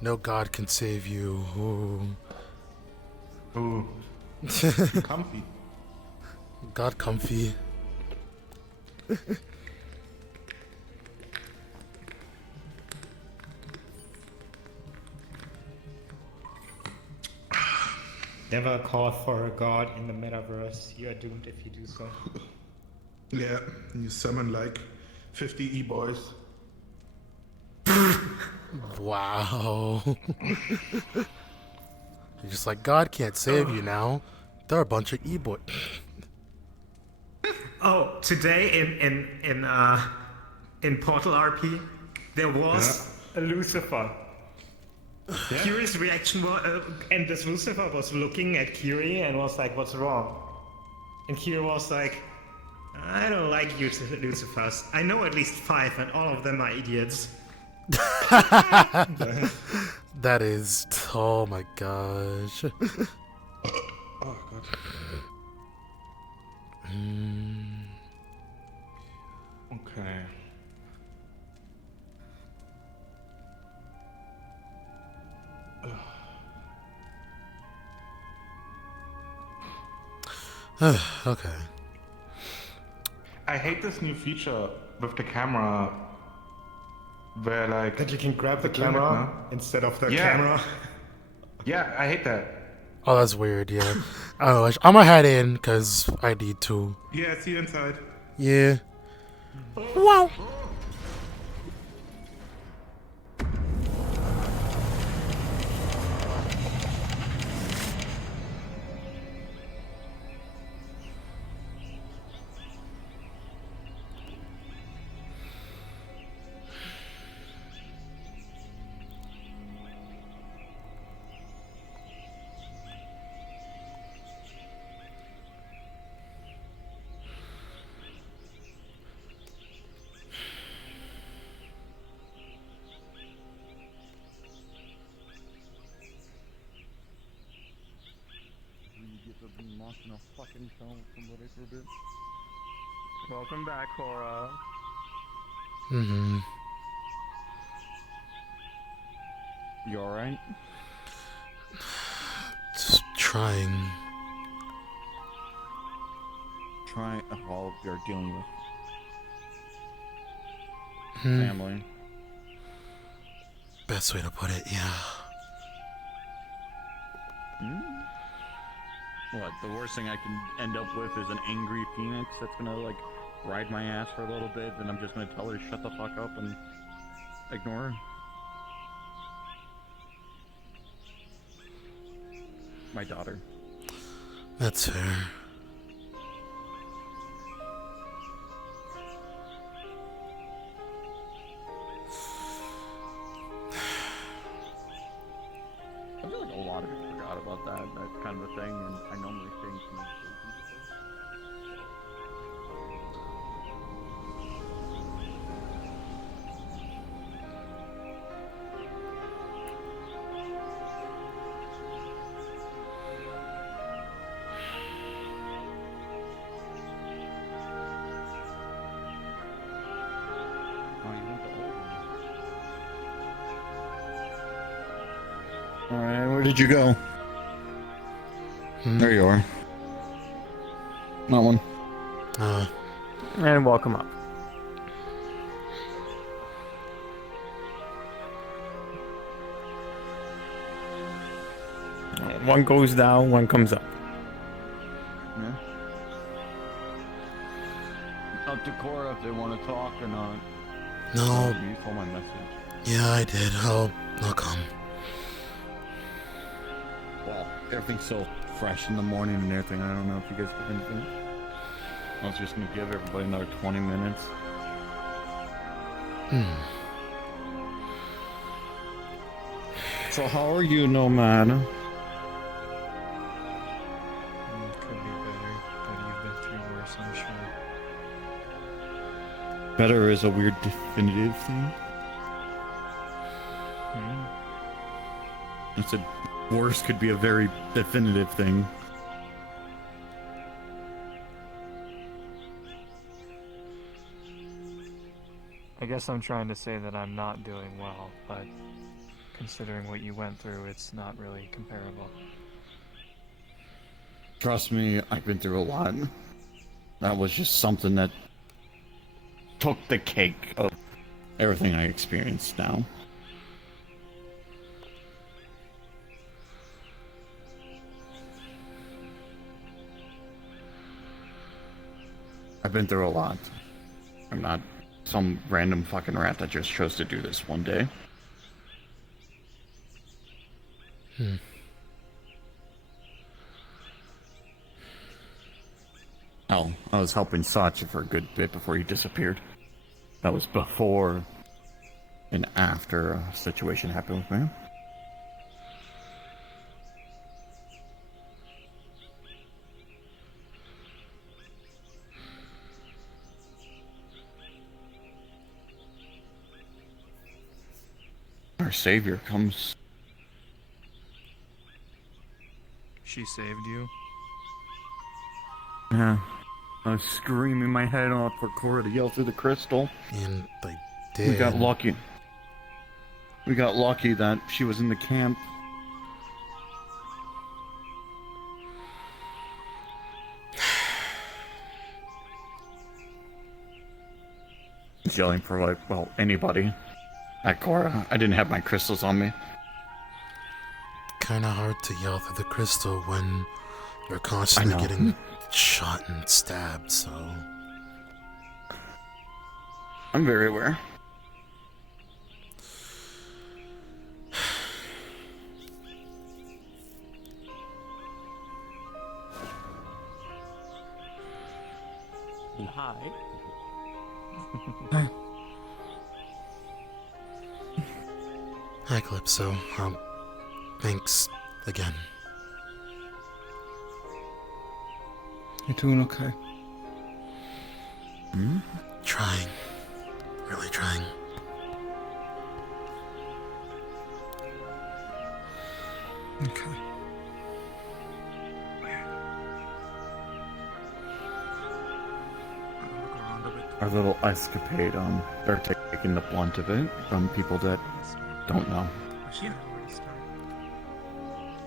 No god can save you. Ooh. Ooh. Too comfy. God comfy. Never call for a god in the metaverse. You are doomed if you do so. Yeah, you summon like 50 e-boys. Wow. You're just like, God can't save you now. They're a bunch of e-boy. Oh, today in Portal RP, there was a Lucifer. Yeah. Kiri's reaction was, and this Lucifer was looking at Kiri and was like, "What's wrong?" And Kiri was like, "I don't like you, Lucifers. I know at least 5, and all of them are idiots." That is. Oh my gosh. Oh god. Okay. Okay. I hate this new feature with the camera where like That you can grab the clinic, camera no? instead of the Yeah. camera. Yeah, I hate that. Oh, that's weird, yeah. Oh, I'm gonna head in because I need to. Yeah, see you inside. Yeah. Wow. Welcome back, Korra. Mm-hmm. You alright? Just trying. Try all you're dealing with. Hmm. Family. Best way to put it, yeah. What, the worst thing I can end up with is an angry phoenix that's gonna, like, ride my ass for a little bit, and I'm just gonna tell her to shut the fuck up and ignore her. My daughter. That's fair. I feel like a lot of people forgot about that kind of a thing, and I normally think Alright, where did you go? There you are. That one. And welcome up. One goes down, one comes up. Yeah. Up to Korra if they want to talk or not. No. You saw my message. Yeah, I did. I'll come. Well, everything's so fresh in the morning and everything. I don't know if you guys have anything. I was just gonna give everybody another 20 minutes. So how are you, Nomad? Could be better, but you've been through worse, I'm sure. Better is a weird definitive thing. I said worse could be a very definitive thing. I guess I'm trying to say that I'm not doing well, but considering what you went through, it's not really comparable. Trust me, I've been through a lot. That was just something that took the cake of everything I experienced now. I've been through a lot. I'm not some random fucking rat that just chose to do this one day. Oh, I was helping Sachi for a good bit before he disappeared. That was before and after a situation happened with me. Our savior comes. She saved you? Yeah. I was screaming my head off for Korra to yell through the crystal. And I did. We got lucky. We got lucky that she was in the camp. He's yelling for, like, well, anybody. At Korra, I didn't have my crystals on me. Kinda hard to yell through the crystal when you're constantly getting shot and stabbed, so... I'm very aware. Hi. Hi, Calypso. Thanks again. You're doing okay? Trying. Really trying. Okay. Our little escapade, they're taking the blunt of it from people that don't know. Yeah.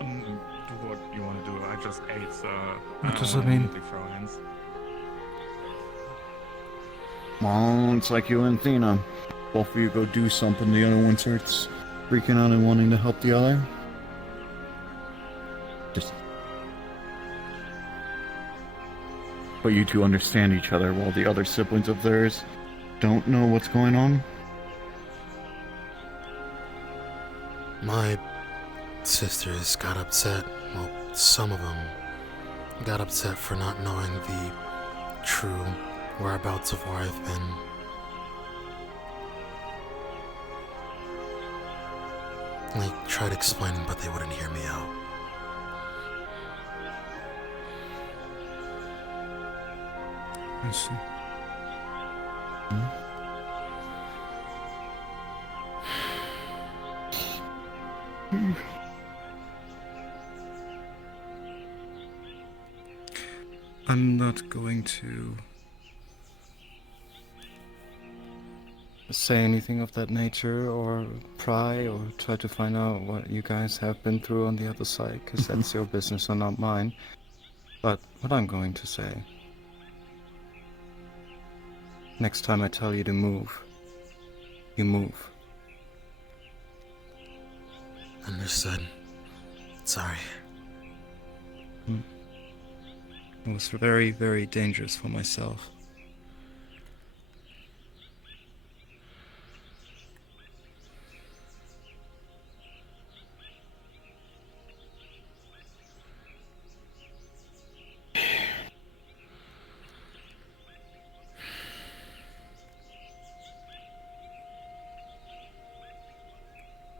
Do what you want to do. I just ate, so... What does it mean? Throw hands. Well, it's like you and Athena. Both of you go do something, the other one starts freaking out and wanting to help the other. Just... But you two understand each other while the other siblings of theirs don't know what's going on? My sisters got upset. Well, some of them got upset for not knowing the true whereabouts of where I've been. I tried explaining, but they wouldn't hear me out. I see. I'm not going to say anything of that nature or pry or try to find out what you guys have been through on the other side, because that's your business and not mine. But what I'm going to say, next time I tell you to move, you move. Understood. Sorry. It was very, very dangerous for myself.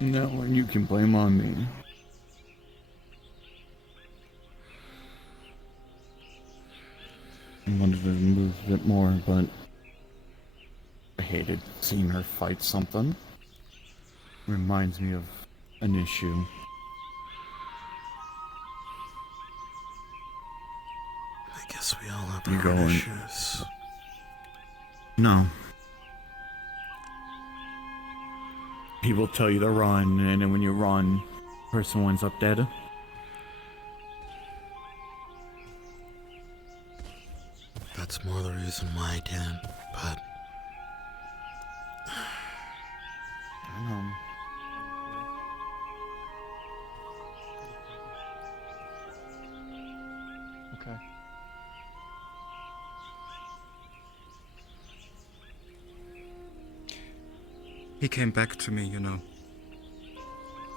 No, and you can blame on me. I wanted to move a bit more, but I hated seeing her fight something. Reminds me of an issue. I guess we all have You our go own and- issues. No. He will tell you to run, and then when you run, person winds up dead. That's more the reason why I didn't, but Okay. He came back to me, you know.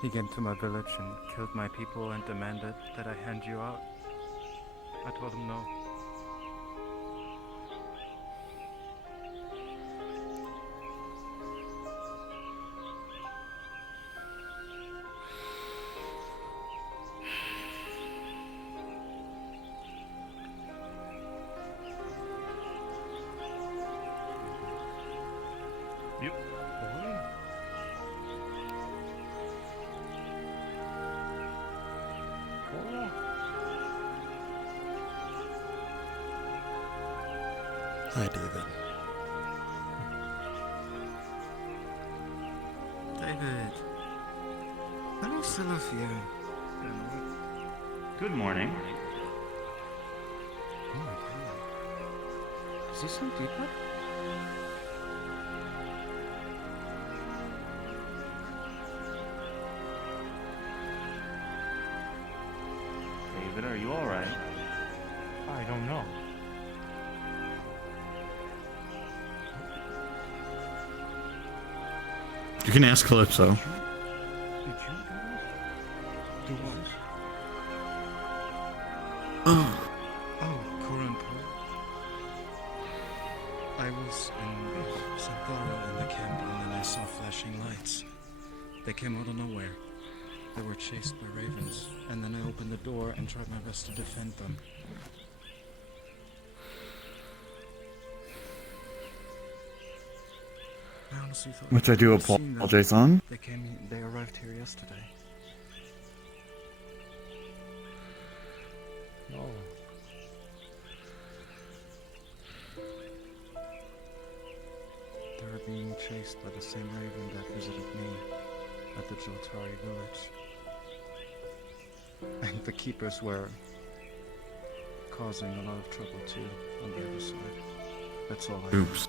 He came to my village and killed my people and demanded that I hand you out. I told him no. hi, David. David. Hello, Sophia. Good morning. Oh my god. Is he so deeper? David, are you alright? I don't know. You can ask Calypso. Did you do what? Oh, Korra and Paul. I was in Santoro in the camp and then I saw flashing lights. They came out of nowhere. They were chased by ravens, and then I opened the door and tried my best to defend them. I honestly thought Which I do I'd seen them. apologize on. They arrived here yesterday. No. They were being chased by the same raven that visited me at the Jotari village. And the keepers were causing a lot of trouble too on the other side. That's all I know. Oops.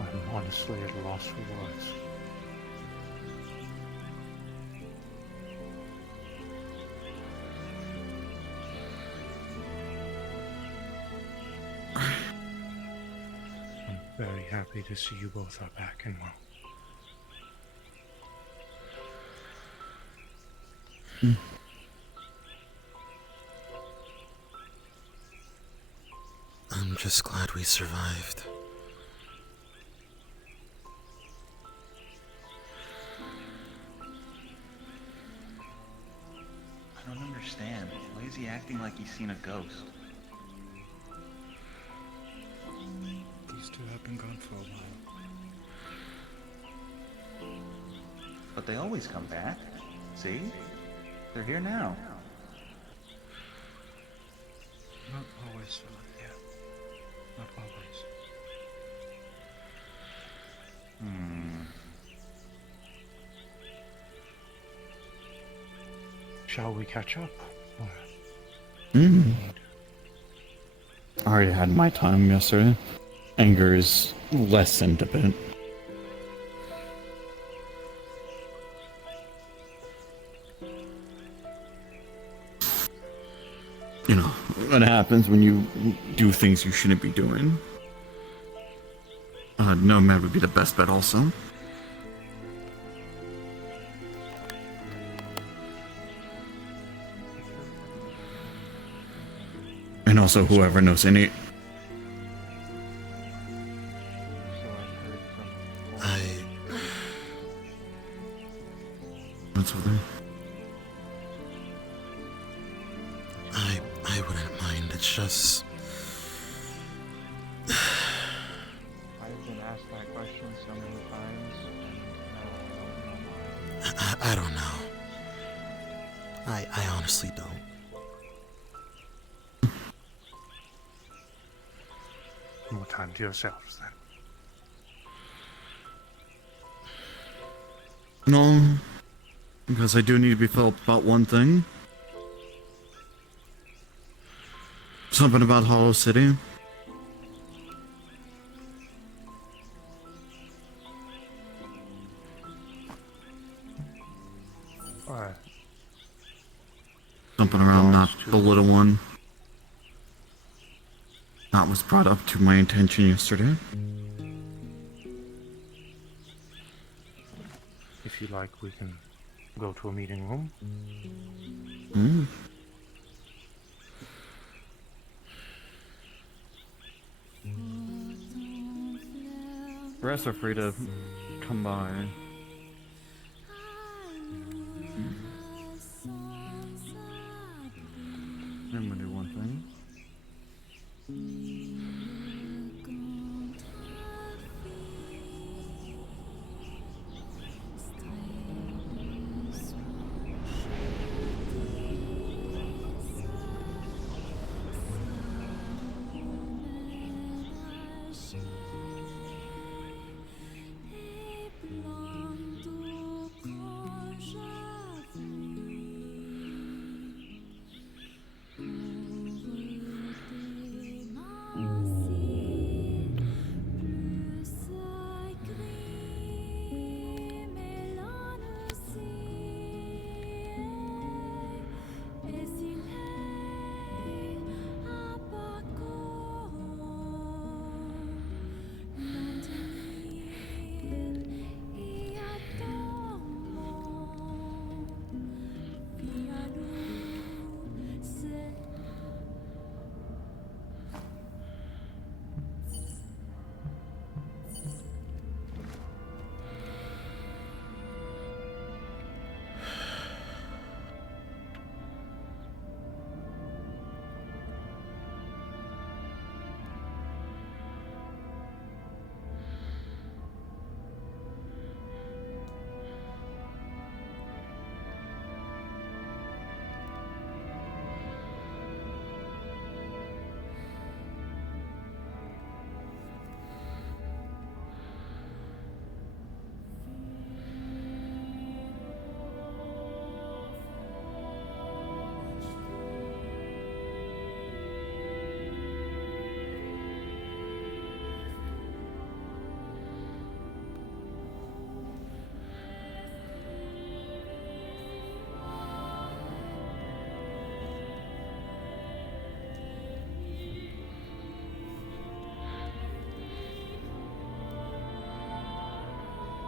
I'm honestly at a loss for words. I'm very happy to see you both are back and well. I'm just glad we survived. I don't understand. Why is he acting like he's seen a ghost? These two have been gone for a while. But they always come back. See? They're here now. Not always, yeah. Not always. Shall we catch up? Or... I already had my time yesterday. Anger is lessened a bit. You know, what happens when you do things you shouldn't be doing. Nomad would be the best bet also. And also whoever knows any... So I've heard from... I... What's with it? It's just. I've been asked that question so many times, and now I don't know why. I don't know. I honestly don't. More time to yourselves then. No, because I do need to be felt about one thing. Something about Hollow City. Alright. Something around not the little one. That was brought up to my attention yesterday. If you like, we can go to a meeting room. Hmm. The rest are free to come by. I'm gonna do one thing.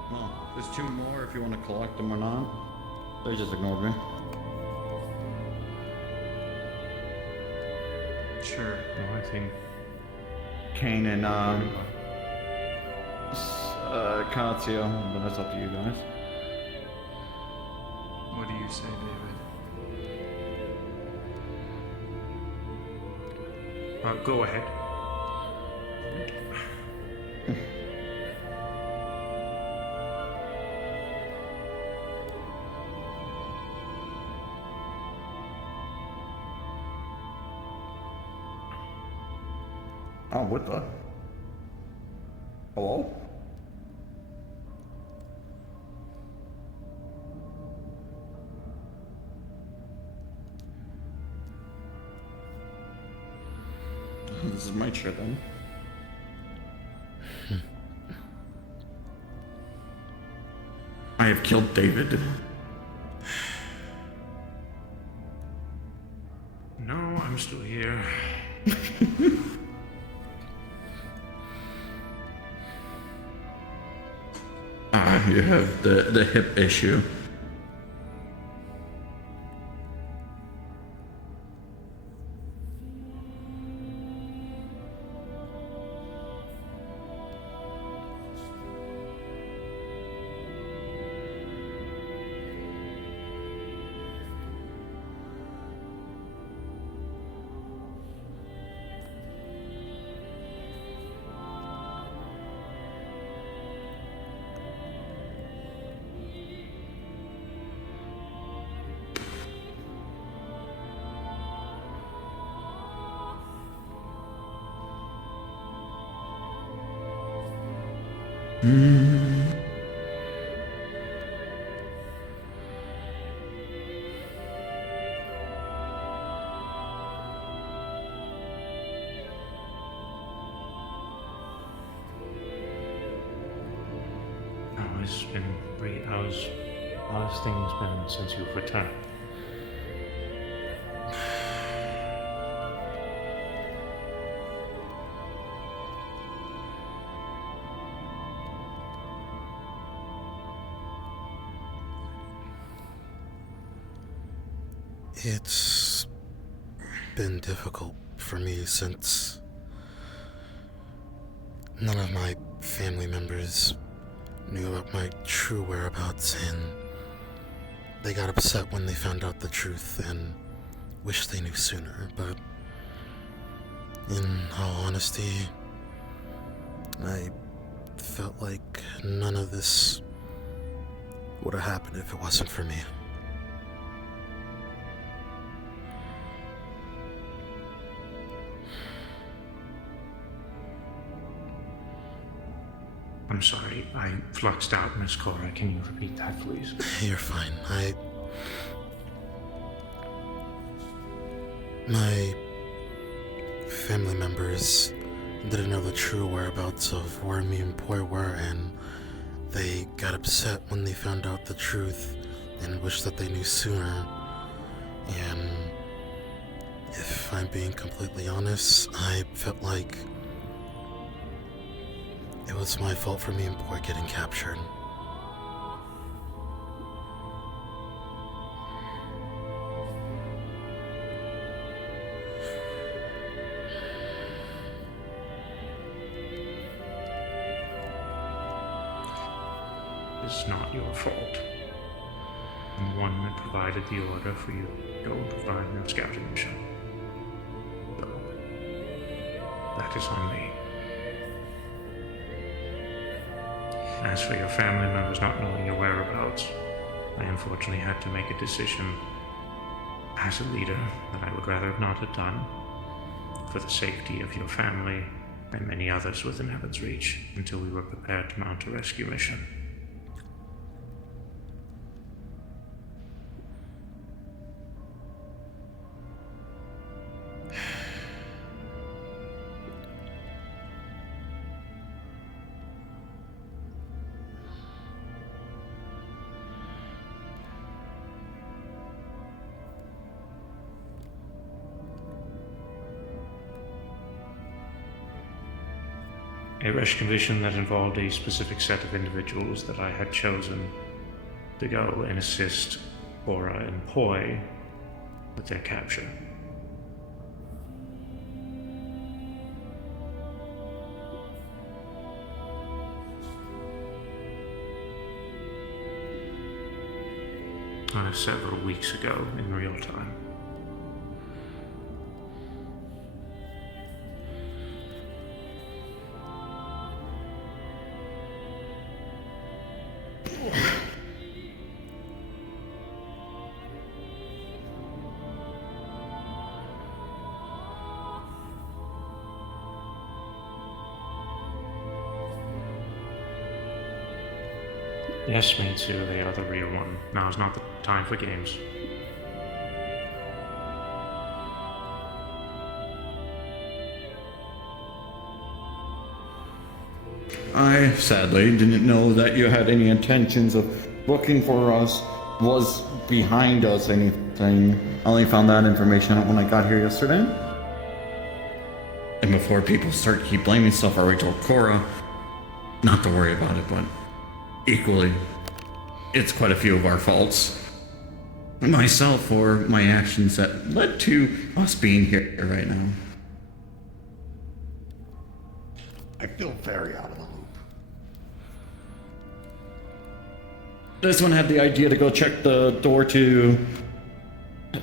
Well, there's two more if you want to collect them or not. They just ignored me. Sure. No, I think Kane and Katsuya, but that's up to you guys. What do you say, David? Go ahead. Oh, what the? Hello? This is my chair then. I have killed David. No, I'm still here. You have the hip issue. It's been how's things been since you've returned? It's been difficult for me since none of my family members knew about my true whereabouts, and they got upset when they found out the truth and wished they knew sooner. But in all honesty, I felt like none of this would have happened if it wasn't for me. I'm sorry, I fluxed out, Miss Korra. Can you repeat that, please? You're fine. My family members didn't know the true whereabouts of where me and Poi were, and they got upset when they found out the truth and wished that they knew sooner. And if I'm being completely honest, I felt like it was my fault for me and Poi getting captured. It's not your fault. I'm the one that provided the order for you to go provide your scouting mission. So, that is on me. As for your family members not knowing your whereabouts, I unfortunately had to make a decision as a leader that I would rather not have done for the safety of your family and many others within Heaven's Reach until we were prepared to mount a rescue mission. A rescue mission that involved a specific set of individuals that I had chosen to go and assist Korra and Poi with their capture. Several weeks ago in real time. Yes, me too, they are the real one. Now is not the time for games. I sadly didn't know that you had any intentions of looking for us, was behind us, anything. I only found that information out when I got here yesterday. And before people start keep blaming stuff, I already told Korra not to worry about it, but equally, it's quite a few of our faults. Myself or my actions that led to us being here right now. I feel very out of the loop. This one had the idea to go check the door to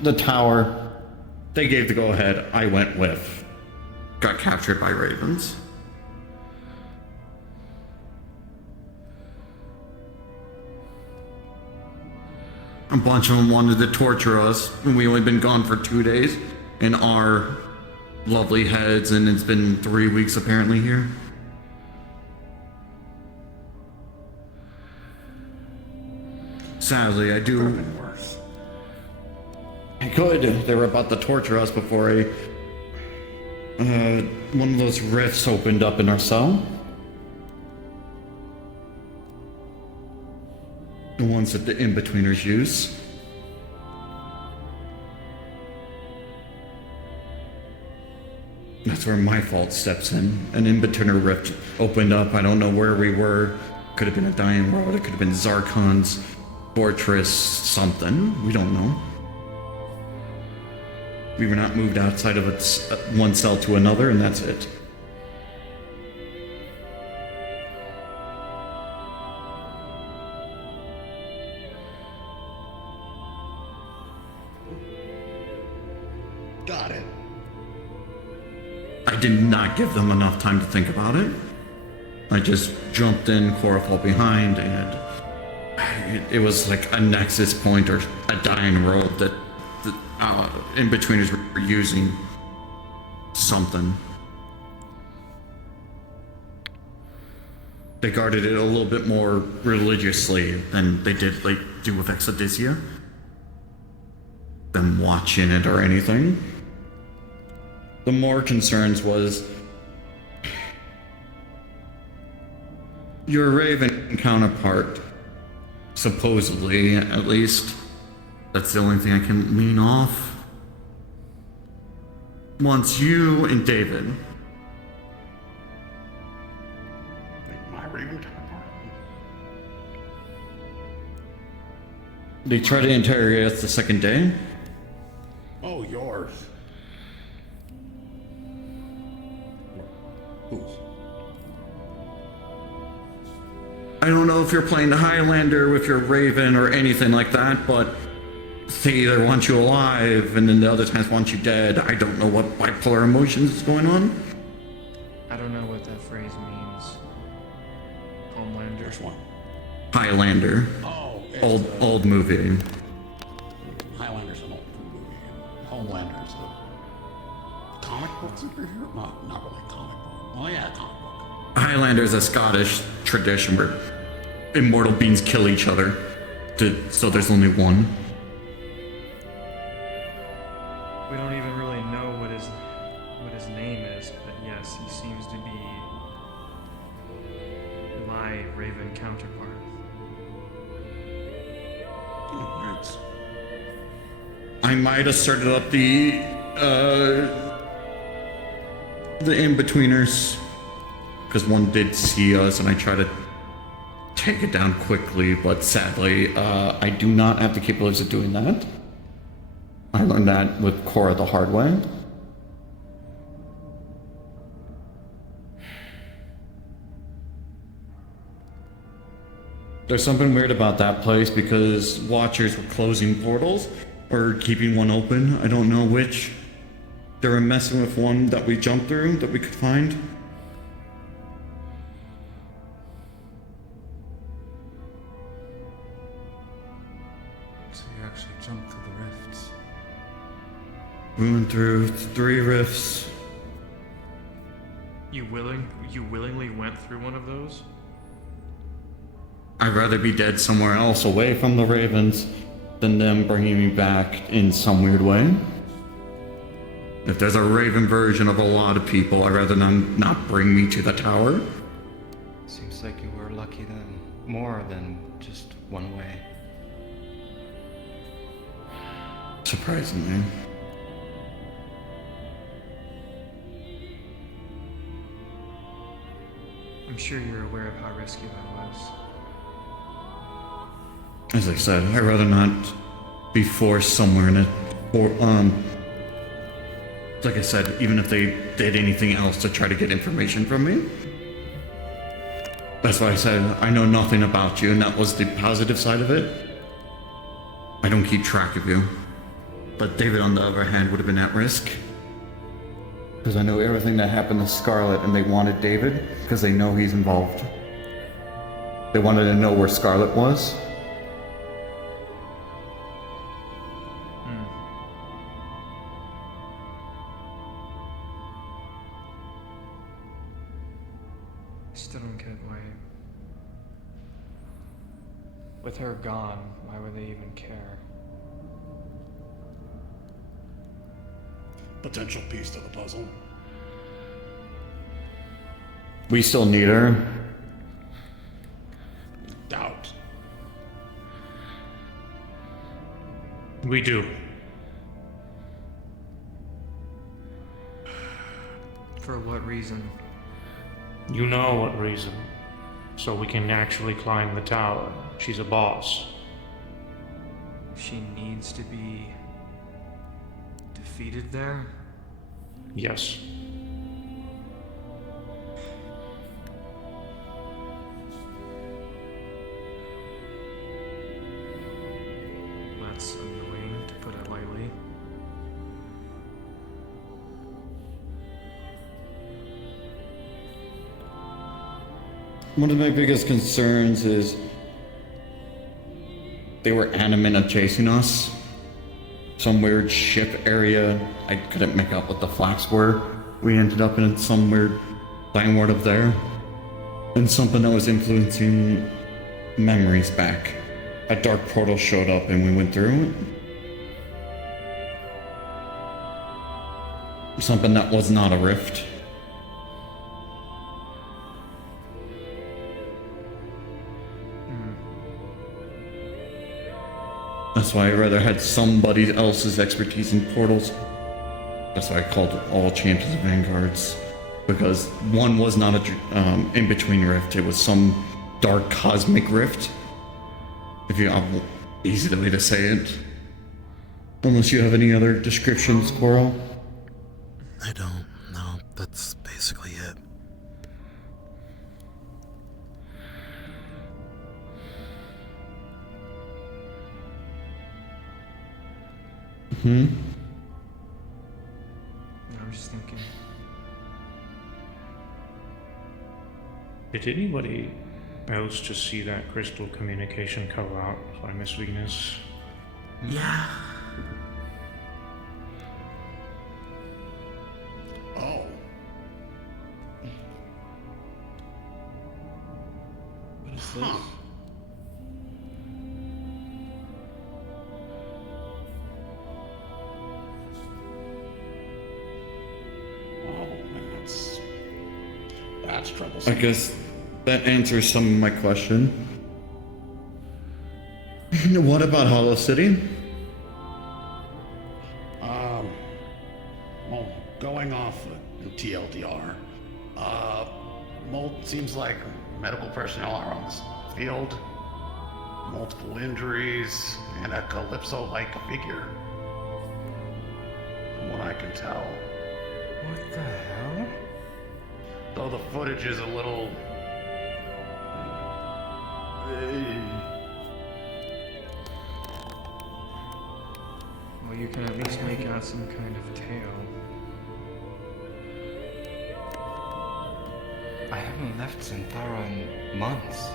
the tower. They gave the go-ahead. I went with. Got captured by ravens. A bunch of them wanted to torture us, and we only been gone for 2 days in our lovely heads, and it's been 3 weeks apparently here. Sadly, I Could do. have been worse. I could. They were about to torture us before one of those rifts opened up in our cell. The ones that the in-betweeners use. That's where my fault steps in. An in-betweener rift opened up. I don't know where we were. Could have been a dying world. It could have been Zarkon's fortress, something. We don't know. We were not moved outside of its one cell to another, and that's it. Got it. I did not give them enough time to think about it. I just jumped in, Korra fell behind, and it was like a nexus point or a dying road that the in-betweeners were using something. They guarded it a little bit more religiously than they did like do with Exodysia. Them watching it or anything. The more concerns was your Raven counterpart, supposedly, at least. That's the only thing I can lean off. Wants you and David. Like my Raven counterpart. They tried to interrogate us the second day. Oh, yours. Whose? I don't know if you're playing the Highlander with your Raven or anything like that, but they either want you alive and then the other times want you dead. I don't know what bipolar emotions is going on. I don't know what that phrase means. Homelander. Which one? Highlander. Oh, it's Old movie. Highlander's an old movie. Homelander's a comic book superhero? Not really comic book. Oh yeah, comic book. Highlander is a Scottish tradition where immortal beings kill each other. So there's only one. We don't even really know what his name is, but yes, he seems to be my Raven counterpart. It's I might have started up the in-betweeners because one did see us and I tried to take it down quickly, but sadly I do not have the capabilities of doing that. I learned that with Korra the hard way. There's something weird about that place because Watchers were closing portals or keeping one open. I don't know which. They were messing with one that we jumped through that we could find. So you actually jumped through the rifts. We went through 3 rifts. You willingly went through one of those? I'd rather be dead somewhere else away from the Ravens than them bringing me back in some weird way. If there's a Raven version of a lot of people, I'd rather them not bring me to the tower. Seems like you were lucky then. More than just one way. Surprisingly. I'm sure you're aware of how risky that was. As I said, I'd rather not be forced somewhere in it. Or, like I said, even if they did anything else to try to get information from me. That's why I said, I know nothing about you, and that was the positive side of it. I don't keep track of you. But David, on the other hand, would have been at risk. Because I know everything that happened to Scarlet, and they wanted David, because they know he's involved. They wanted to know where Scarlet was. I still don't get why. With her gone, why would they even care? Potential piece to the puzzle. We still need her. Doubt. We do. For what reason? You know what reason. So we can actually climb the tower. She's a boss. She needs to be defeated there? Yes. That's annoying, to put it lightly. One of my biggest concerns is they were adamant of chasing us. Some weird ship area. I couldn't make out what the flags were. We ended up in some weird ward up there. And something that was influencing memories back. A dark portal showed up and we went through it. Something that was not a rift. That's why I rather had somebody else's expertise in portals. That's why I called all champions vanguards. Because one was not a in-between rift, it was some dark cosmic rift. If you have easy way to say it. Unless you have any other descriptions, Korra. I don't know. That's basically it. Hmm? I'm just thinking. Did anybody else just see that crystal communication cover out by Miss Venus? Yeah. Oh. What is this? Oh, man, that's I troublesome. guess that answers some of my question. What about Hollow City? Well, going off TLDR, seems like medical personnel are on this field. Multiple injuries and a Calypso-like figure. From what I can tell. What the hell? Though the footage is a little... Well, you can at least make out some kind of tail. I haven't left Synthara in months.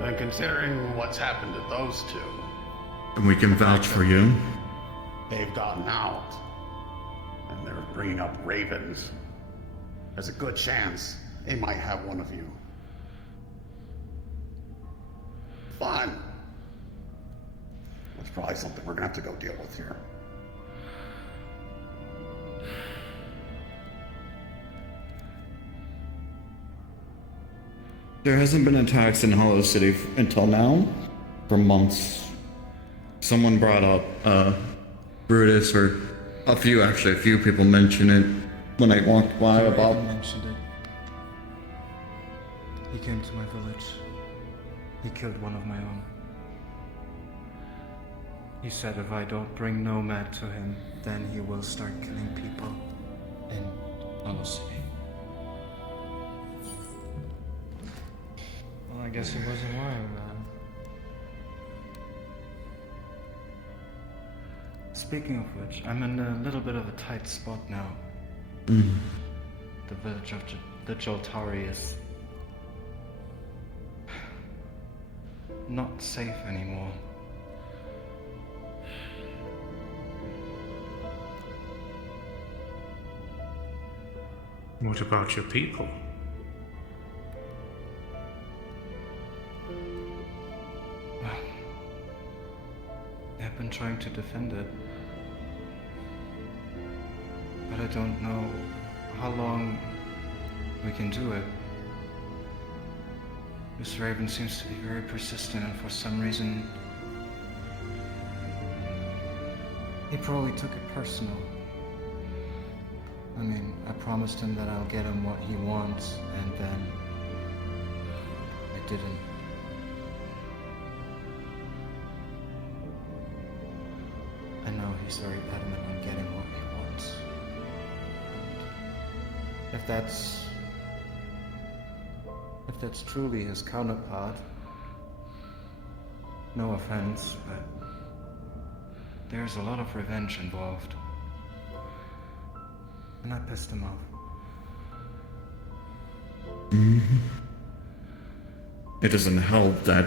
And considering what's happened to those two, And we can vouch for you. they've gotten out. And they're bringing up ravens. There's a good chance they might have one of you. Fun. That's probably something we're gonna have to go deal with here. There hasn't been attacks in Hollow City until now, for months. Someone brought up Brutus, or a few people mentioned it when I walked by about. Raven mentioned it. He came to my village. He killed one of my own. He said if I don't bring Nomad to him, then he will start killing people in Hollow City. Well, I guess he wasn't lying then. Speaking of which, I'm in a little bit of a tight spot now. Mm. The village of the Joltari is not safe anymore. What about your people? trying to defend it. But I don't know how long we can do it. This Raven seems to be very persistent, and for some reason, he probably took it personal. I mean, I promised him that I'll get him what he wants, and then I didn't. I know he's very adamant on getting what he wants. And if that's truly his counterpart, no offense, but there's a lot of revenge involved. And I pissed him off. It doesn't help that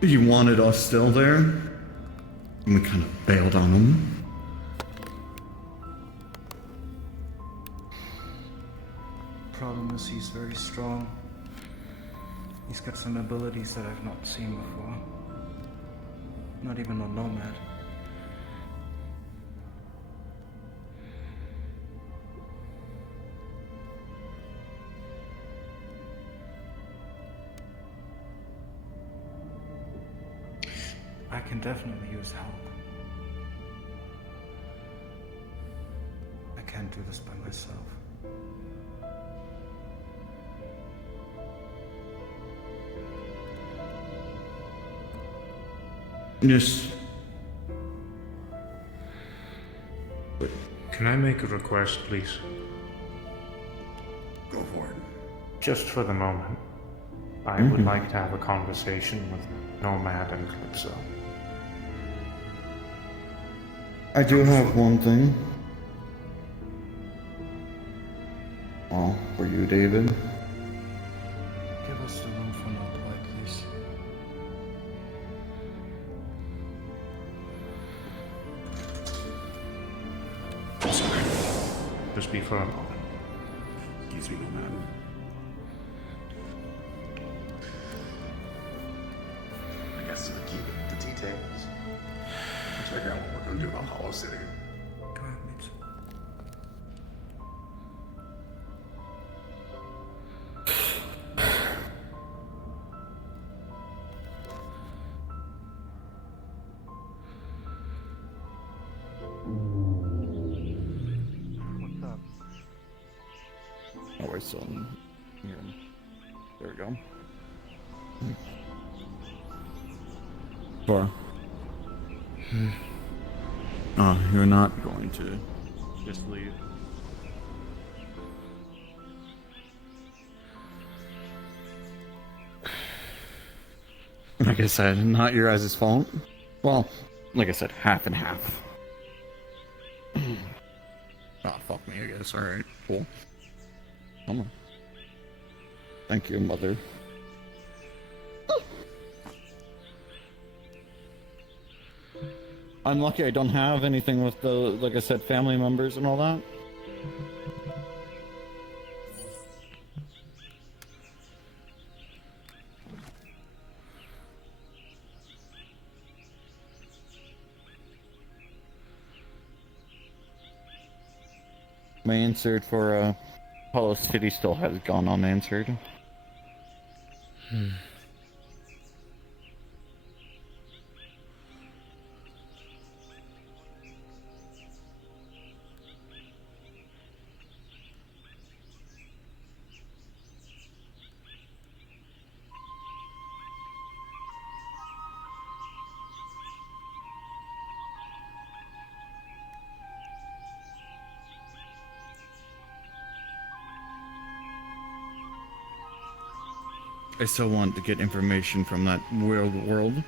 he wanted us still there, and we kind of bailed on him. Problem is, he's very strong. He's got some abilities that I've not seen before. Not even a nomad. I can definitely use help. I can't do this by myself. Yes. Can I make a request, please? Go for it. Just for the moment, I would like to have a conversation with Nomad and Calypso. I do have one thing. Oh, for you, David. Give us the room for my boy, please. Just be for a moment. Excuse me, no matter. I guess we'll keep it the details. Let's figure out what we're gonna do about Hollow City. Go ahead, Mitch. What's up? Oh, wait, so here. There we go. Korra. Oh, you're not going to Just leave. Like I said, not your guys' fault. Well, like I said, half and half. Oh, fuck me, I guess. Alright, cool. Come on. Thank you, mother. I'm lucky I don't have anything with the, like I said, family members and all that. My insert for Hollow City still has gone unanswered. I still want to get information from that weird world.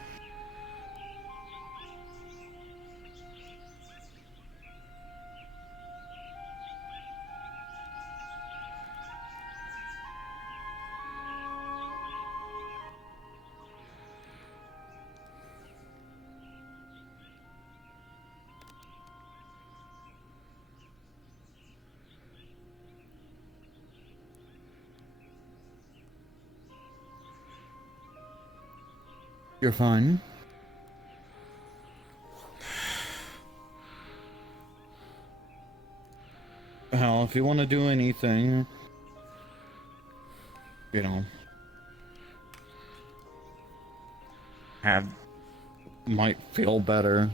You're fine. Hell, if you want to do anything, you know, might feel better,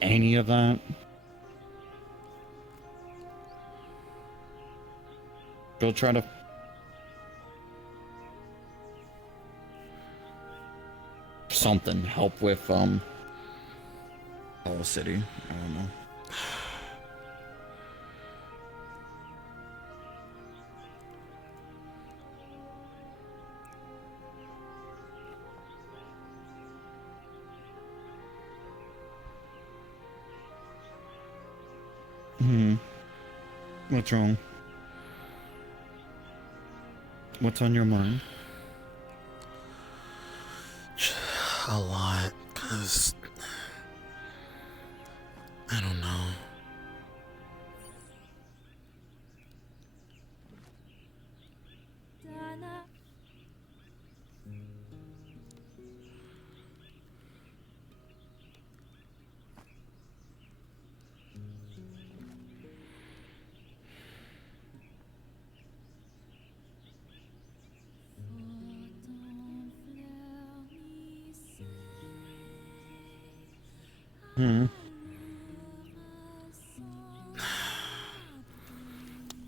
any of that, go try to something help with Hollow City. I don't know. What's wrong? What's on your mind? A lot, 'cause I don't know.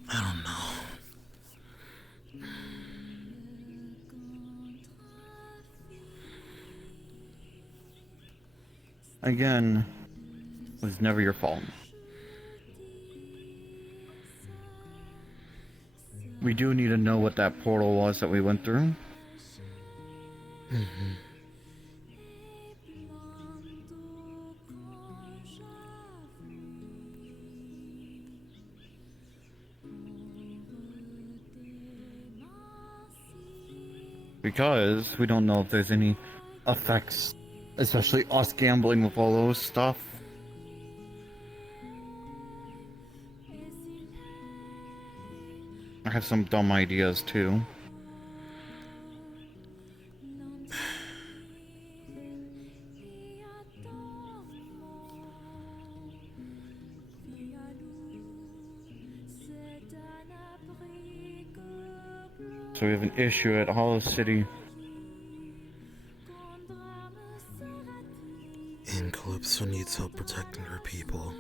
I don't know. Again, it was never your fault. We do need to know what that portal was that we went through. Because we don't know if there's any effects, especially us gambling with all those stuff. I have some dumb ideas too. So we have an issue at Hollow City. And Calypso needs help protecting her people.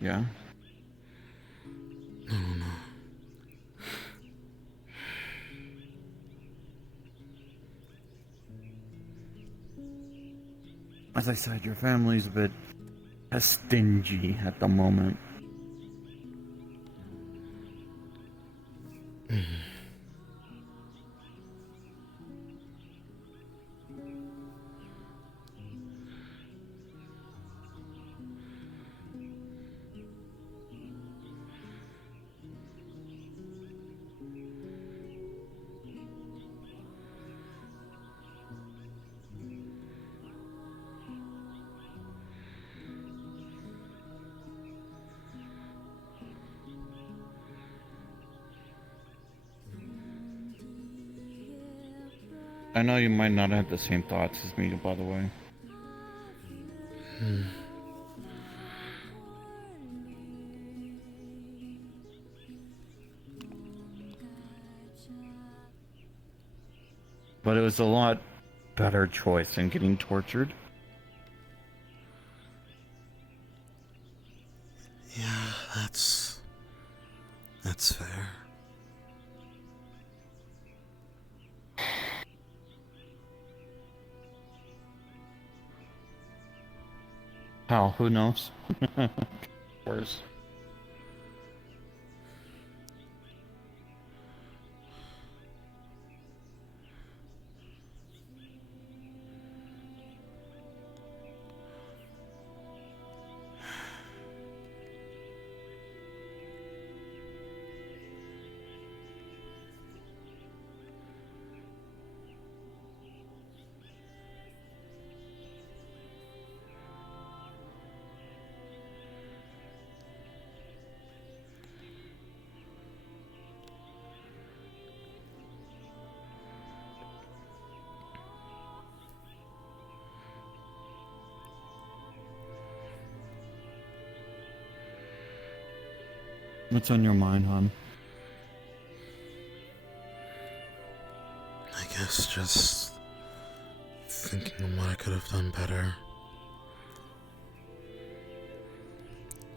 Yeah? I don't know. As I said, your family's a bit stingy at the moment. I know you might not have the same thoughts as me, by the way. But it was a lot better choice than getting tortured. Yeah, that's fair. How? Who knows? Of course. What's on your mind, hon? I guess just thinking of what I could have done better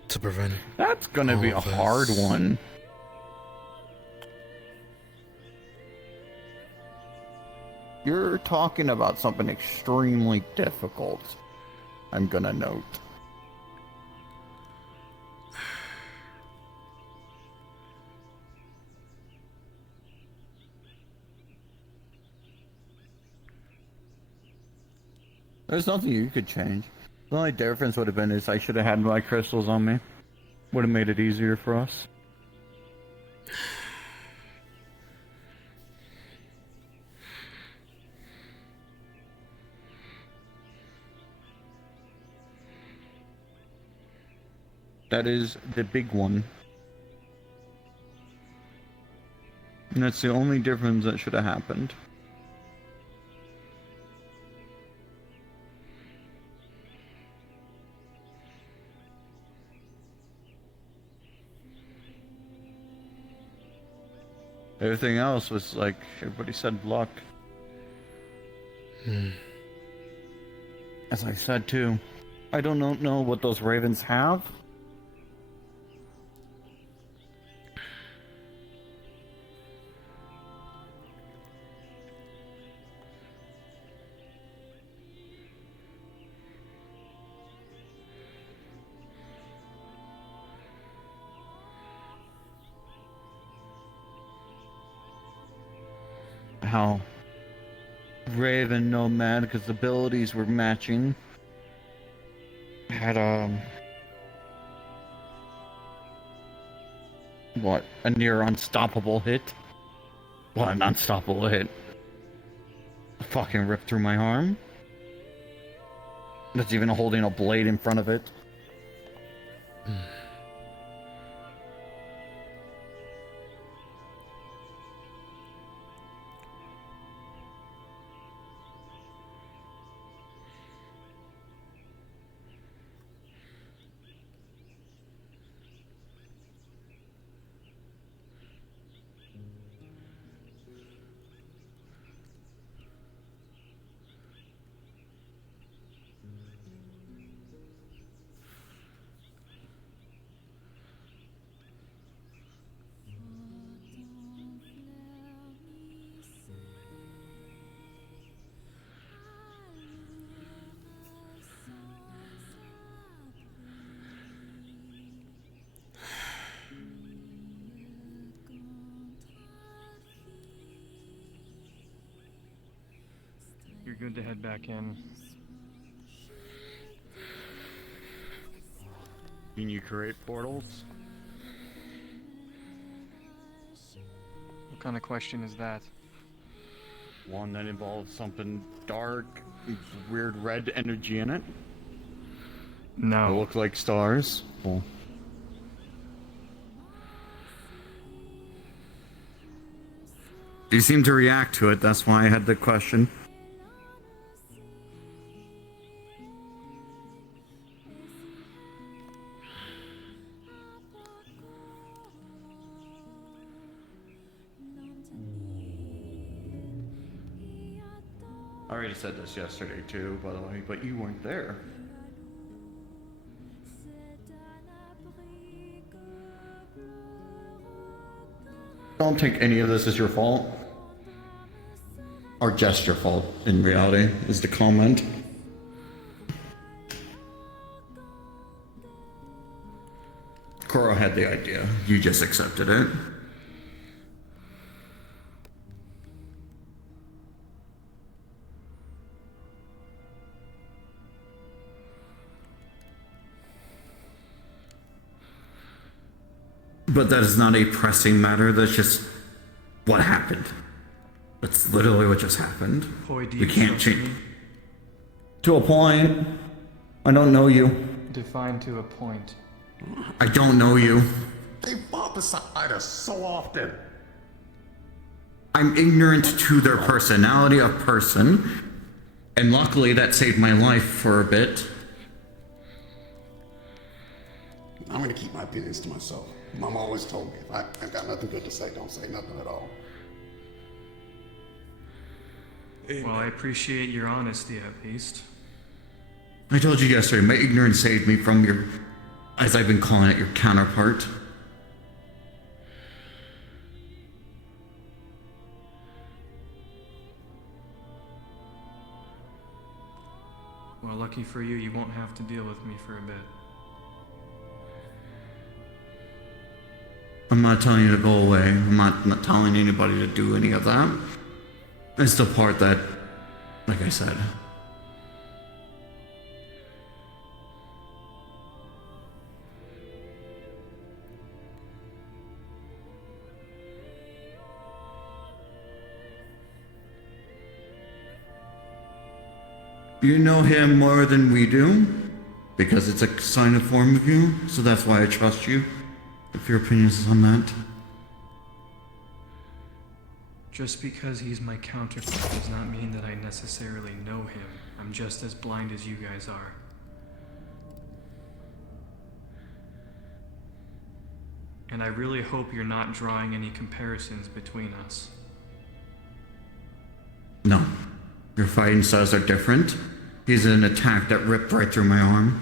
to prevent. That's gonna be a all this. hard one. You're talking about something extremely difficult, I'm gonna note. There's nothing you could change. The only difference would have been is I should have had my crystals on me. Would have made it easier for us. That is the big one. And that's the only difference that should have happened. Everything else was like everybody said, luck. As I said too, I don't know what those ravens have. How Raven Nomad, because the abilities were matching, had what, a near unstoppable hit? What, an unstoppable hit? Fucking ripped through my arm? That's even holding a blade in front of it. You're good to head back in. Can you create portals? What kind of question is that? One that involves something dark, weird red energy in it. They No. look like stars. Well, You seem to react to it, that's why I had the question. I already said this yesterday too, by the way, but you weren't there. Don't take any of this as your fault. Or just your fault, in reality, is the comment. Korra had the idea. You just accepted it. But that is not a pressing matter, that's just what happened. That's literally what just happened. Boy, do We you can't trust change. me? To a point. I don't know you. Define to a point. I don't know you. They fall beside us so often. I'm ignorant to their personality of person. And luckily that saved my life for a bit. I'm gonna keep my opinions to myself. Mom always told me if I've got nothing good to say, don't say nothing at all. Well, I appreciate your honesty at least. I told you yesterday, my ignorance saved me from your, as I've been calling it, your counterpart. Well, lucky for you, you won't have to deal with me for a bit. I'm not telling you to go away. I'm not telling anybody to do any of that. It's the part that, like I said, you know him more than we do, because it's a sign of form of you, so that's why I trust you. If your opinion is on that. Just because he's my counterpart does not mean that I necessarily know him. I'm just as blind as you guys are. And I really hope you're not drawing any comparisons between us. No. Your fighting styles are different. He's an attack that ripped right through my arm.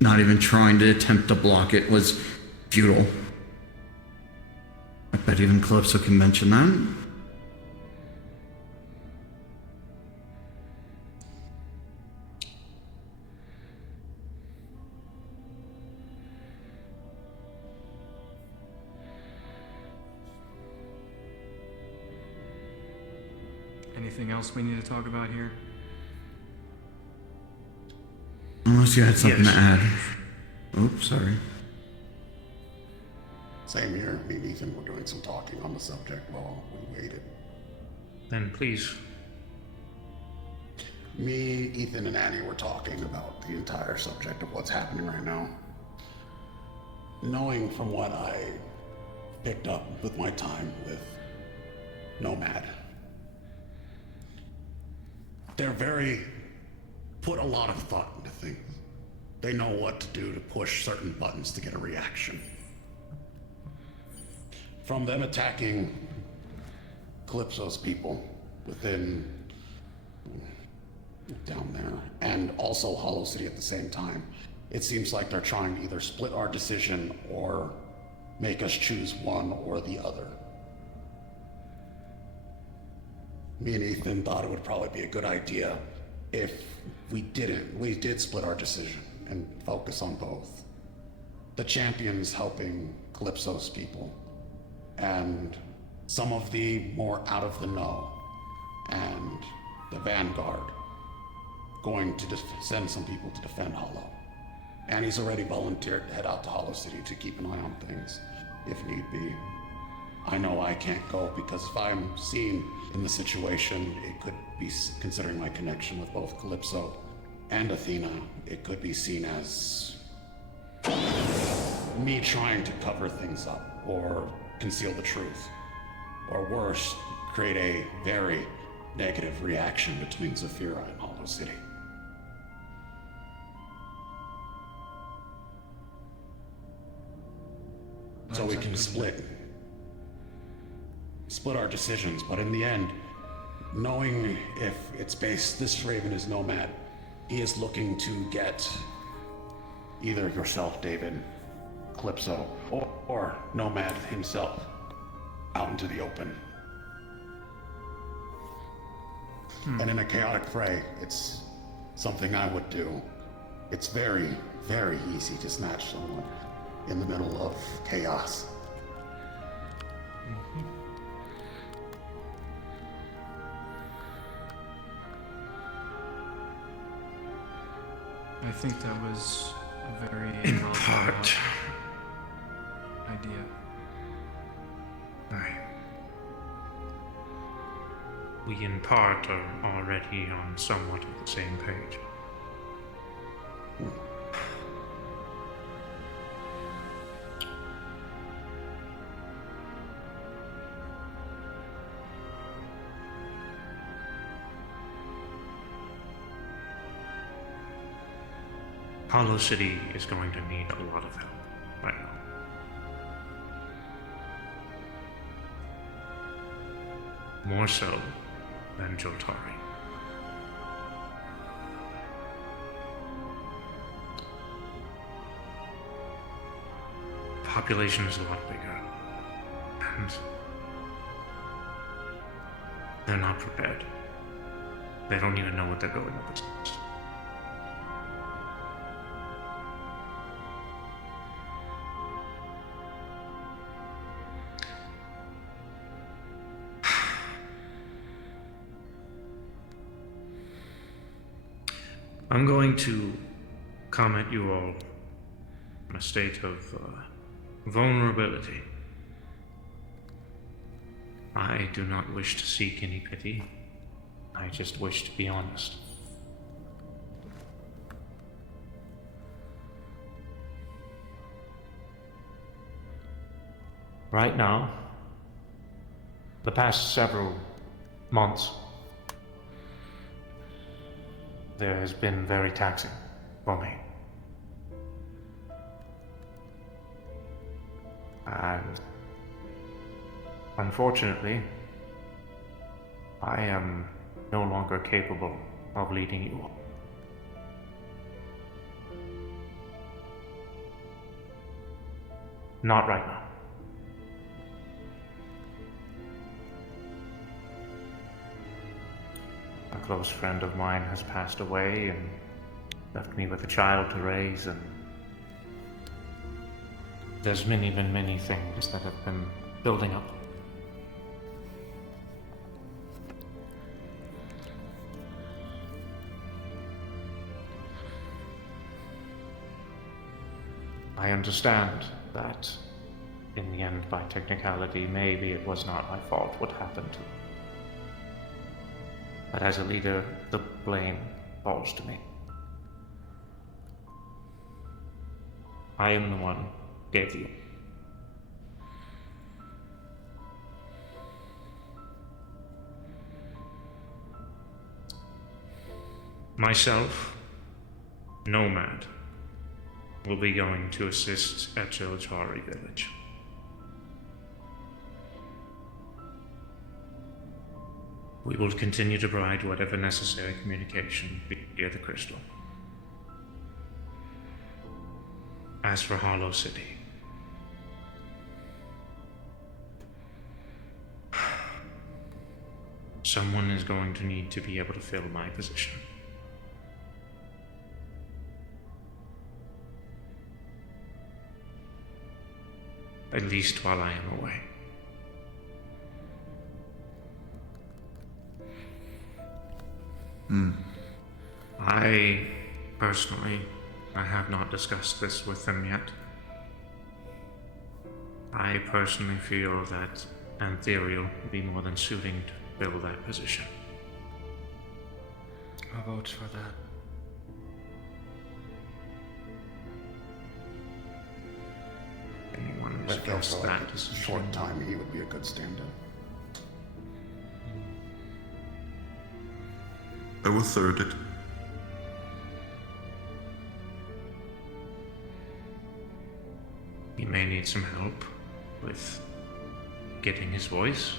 Not even trying to attempt to block it was futile. I bet even Calypso can mention that. Anything else we need to talk about here? Unless you had something to add. Oops, sorry. Same here. Me and Ethan were doing some talking on the subject while we waited. Then please. Me, Ethan, and Annie were talking about the entire subject of what's happening right now. Knowing from what I picked up with my time with Nomad, put a lot of thought into things. They know what to do to push certain buttons to get a reaction. From them attacking Calypso's people within down there, and also Hollow City at the same time, it seems like they're trying to either split our decision or make us choose one or the other. Me and Ethan thought it would probably be a good idea if we did split our decision and focus on both. The champions helping Calypso's people, and some of the more out of the know, and the Vanguard going to send some people to defend Hollow. And he's already volunteered to head out to Hollow City to keep an eye on things, if need be. I know I can't go because if I'm seen in the situation, it could be, considering my connection with both Calypso and Athena, it could be seen as me trying to cover things up or conceal the truth. Or worse, create a very negative reaction between Zafira and Hollow City. So we can split our decisions, but in the end, knowing if it's based, this Raven is Nomad, he is looking to get either yourself, David, Calypso, or Nomad himself out into the open. And in a chaotic fray, it's something I would do. It's very, very easy to snatch someone in the middle of chaos. I think that was a very In well part. thought out idea. We in part are already on somewhat of the same page. Hollow City is going to need a lot of help right now. More so than Joltari. Population is a lot bigger, and they're not prepared. They don't even know what they're going up against. I'm going to comment you all in a state of vulnerability. I do not wish to seek any pity. I just wish to be honest. Right now, the past several months, there has been very taxing for me. And unfortunately, I am no longer capable of leading you all. Not right now. A close friend of mine has passed away and left me with a child to raise, and there's been many things that have been building up. I understand that in the end, by technicality, maybe it was not my fault what happened to me. But as a leader, the blame falls to me. I am the one who gave you. Myself, Nomad, will be going to assist at Jilachari village. We will continue to provide whatever necessary communication via the crystal. As for Hollow City, someone is going to need to be able to fill my position. At least while I am away. I personally, I have not discussed this with them yet. I personally feel that Antherial would be more than suiting to fill that position. I'll vote for that. I Anyone feel suggest for that like a decision? short time he would be a good stand-in. I will third it. He may need some help with getting his voice.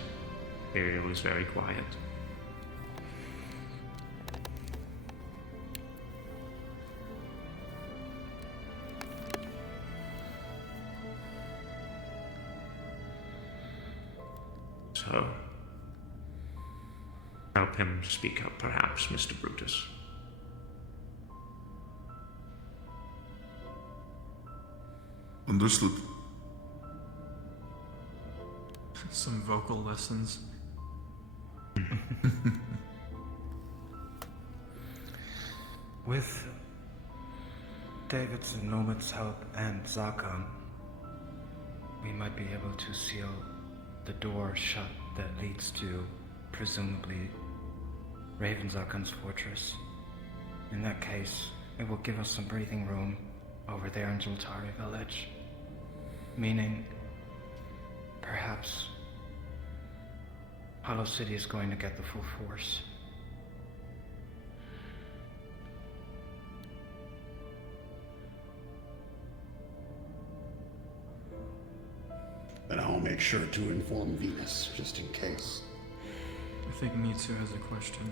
Ariel is very quiet. So, help him speak up, perhaps, Mr. Brutus. Understood. Some vocal lessons. With David's and Nomad's help and Zakam, we might be able to seal the door shut that leads to, presumably, Ravenzakan's fortress. In that case, it will give us some breathing room over there in Joltari village. Meaning, perhaps, Hollow City is going to get the full force. make sure to inform Venus, just in case. I think Mitsu has a question.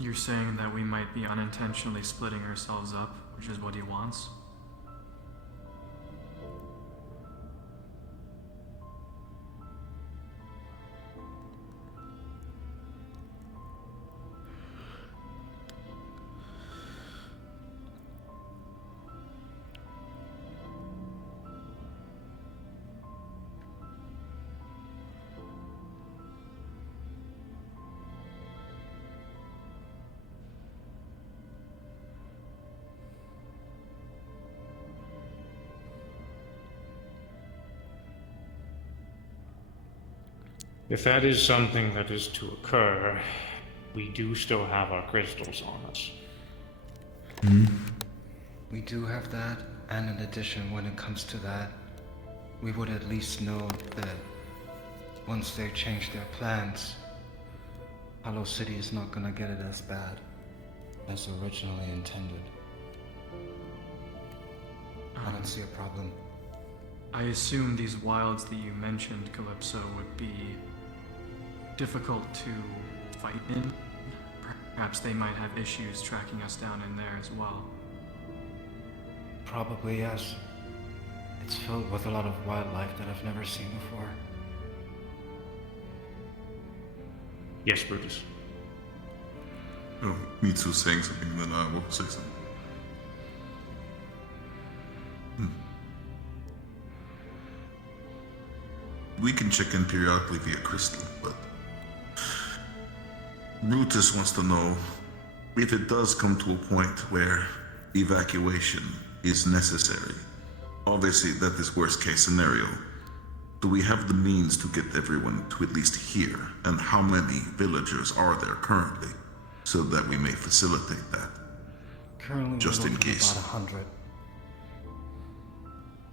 You're saying that we might be unintentionally splitting ourselves up, which is what he wants? If that is something that is to occur, we do still have our crystals on us. We do have that, and in addition, when it comes to that, we would at least know that once they change their plans, Hollow City is not gonna get it as bad as originally intended. I don't see a problem. I assume these wilds that you mentioned, Calypso, would be difficult to fight in. Perhaps they might have issues tracking us down in there as well. Probably yes. It's filled with a lot of wildlife that I've never seen before. Yes, Brutus. Oh, Mitsu saying something, then I will say something. We can check in periodically via crystal, but Brutus wants to know if it does come to a point where evacuation is necessary. Obviously, that is worst case scenario. Do we have the means to get everyone to at least here? And how many villagers are there currently, so that we may facilitate that? Currently, just we're in looking case. about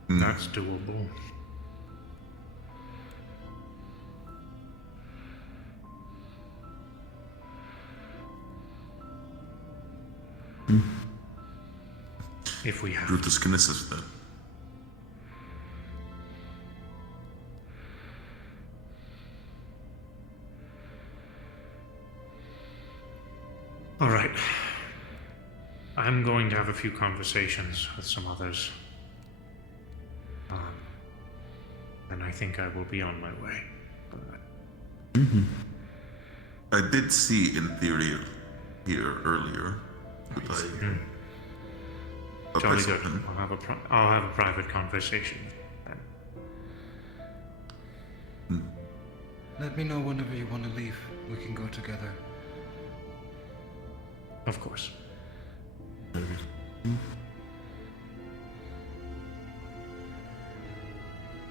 100. That's doable. If we have Brutus can assist that. All right. I'm going to have a few conversations with some others. And I think I will be on my way. I did see in theory here earlier, but Jolly good. I'll have a private conversation then. Let me know whenever you want to leave. We can go together. Of course.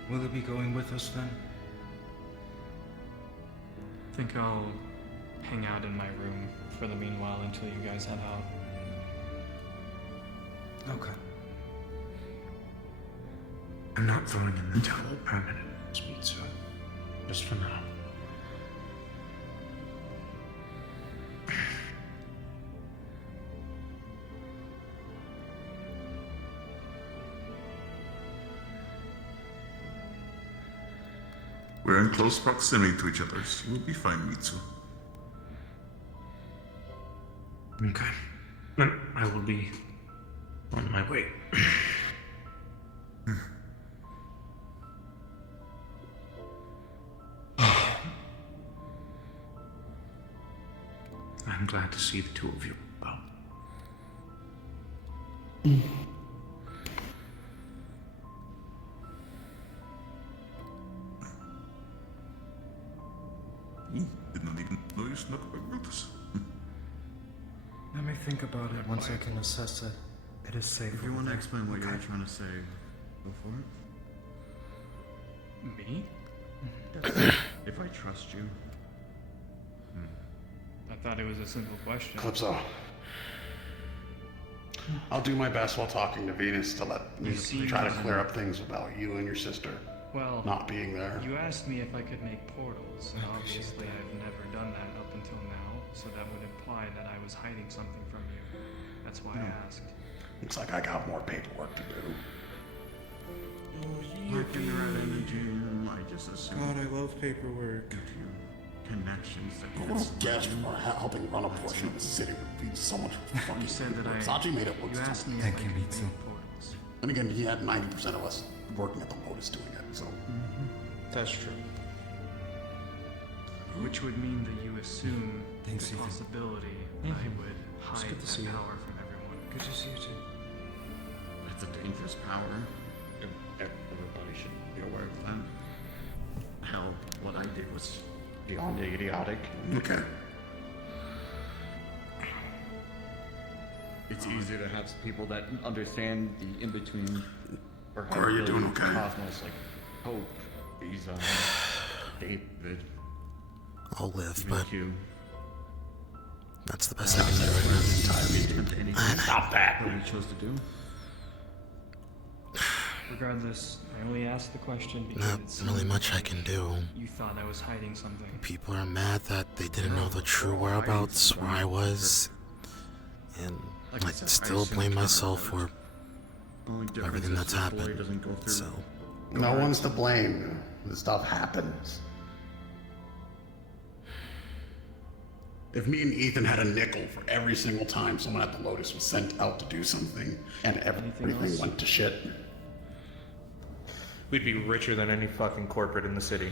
Will you be going with us then? I think I'll hang out in my room for the meanwhile until you guys head out. Okay. I'm not throwing in the towel permanently, Mitsu. Just for now. we're in close proximity to each other, so we'll be fine, Mitsu. Okay. Then I will be on my way. I'm glad to see the two of you well. Did not even know you snuck back with us. Let me think about it once I can assess it. It is safe. If you want to explain what you were trying to say, go for it. Me? If I trust you. I thought it was a simple question. Calypso. I'll do my best while talking to Venus to let you try to clear up things about you and your sister Well, not being there. you asked me if I could make portals, and obviously I've never done that up until now, so that would imply that I was hiding something from you. That's why I asked. Looks like I got more paperwork to do. Working around in the gym, I just assumed. God, I love paperwork. Connections that A little guest for helping run a portion of the city would be so much fucking. You said that Sachi made it look You asked me if Thank I you, could Mitsu. make portals. And again, he had 90% of us working at the Lotus doing it, so. That's true. Which would mean that you assume Thanks, the Ethan. possibility I would hide good to see that you. power from everyone. Good to see you too. That's a dangerous power. Everybody should be aware of that. Hell, what I did was Beyond idiotic. Okay. It's easier to have people that understand the in-between. Or Are you doing okay? Cosmos, like Hope, he's David, I'll live, even but Q. that's the best I can do right now. Stop that! What he chose to do. Regardless, I only asked the question because Not it seemed really much I can do. you thought I was hiding something. People are mad that they didn't know the true whereabouts where I was, and I still blame myself for Only difference everything is that's the boy happened. doesn't go through So, No one's to blame. This stuff happens. If me and Ethan had a nickel for every single time someone at the Lotus was sent out to do something, and everything else? went to shit, We'd be richer than any fucking corporate in the city.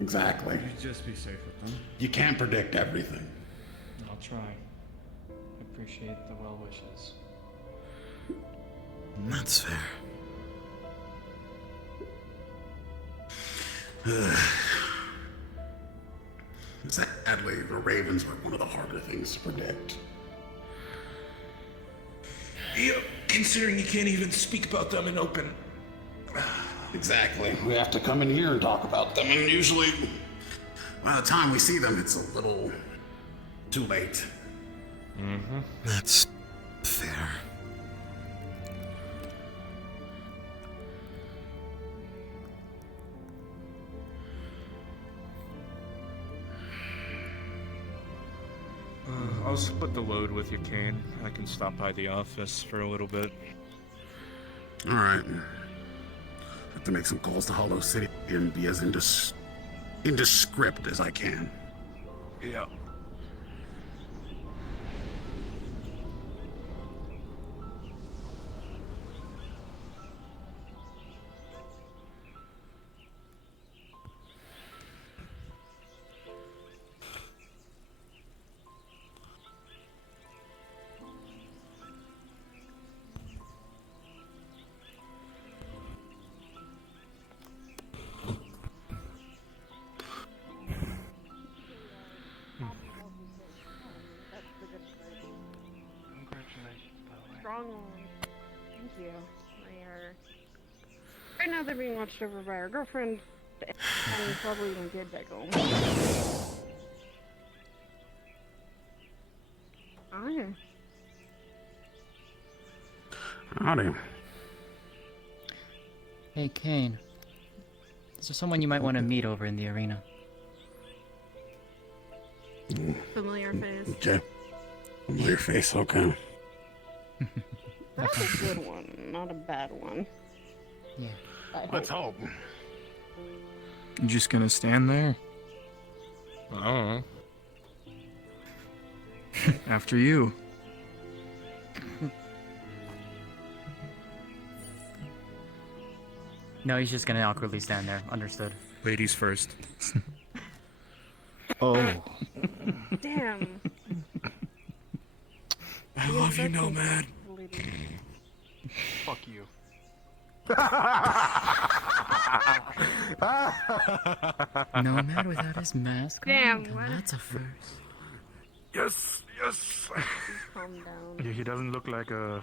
exactly. you just be safe with them. You can't predict everything. I'll try. I appreciate the well wishes. that's fair. Sadly, the Ravens were one of the harder things to predict. Yeah, considering you can't even speak about them in open. Exactly. We have to come in here and talk about them, and usually, by the time we see them, it's a little too late. That's fair. I'll split the load with you, Kane. I can stop by the office for a little bit. All right. Have to make some calls to Hollow City and be as indescript as I can. Yeah. Strong one. Thank you. Right now they're being watched over by our girlfriend, and probably when get back home. Oh yeah. Howdy. Hey, Kane. Is there someone you might want to meet over in the arena? Familiar face. Okay. Your face, okay. That's a good one, not a bad one. Yeah. Let's hope. You just gonna stand there? I don't know. After you. No, he's just gonna awkwardly stand there. Understood. Ladies first. Oh. Damn. I love you, Nomad. Fuck you. Nomad without his mask on? Damn, Now what? that's a first. Yes, yes. Calm down. Yeah, he doesn't look like a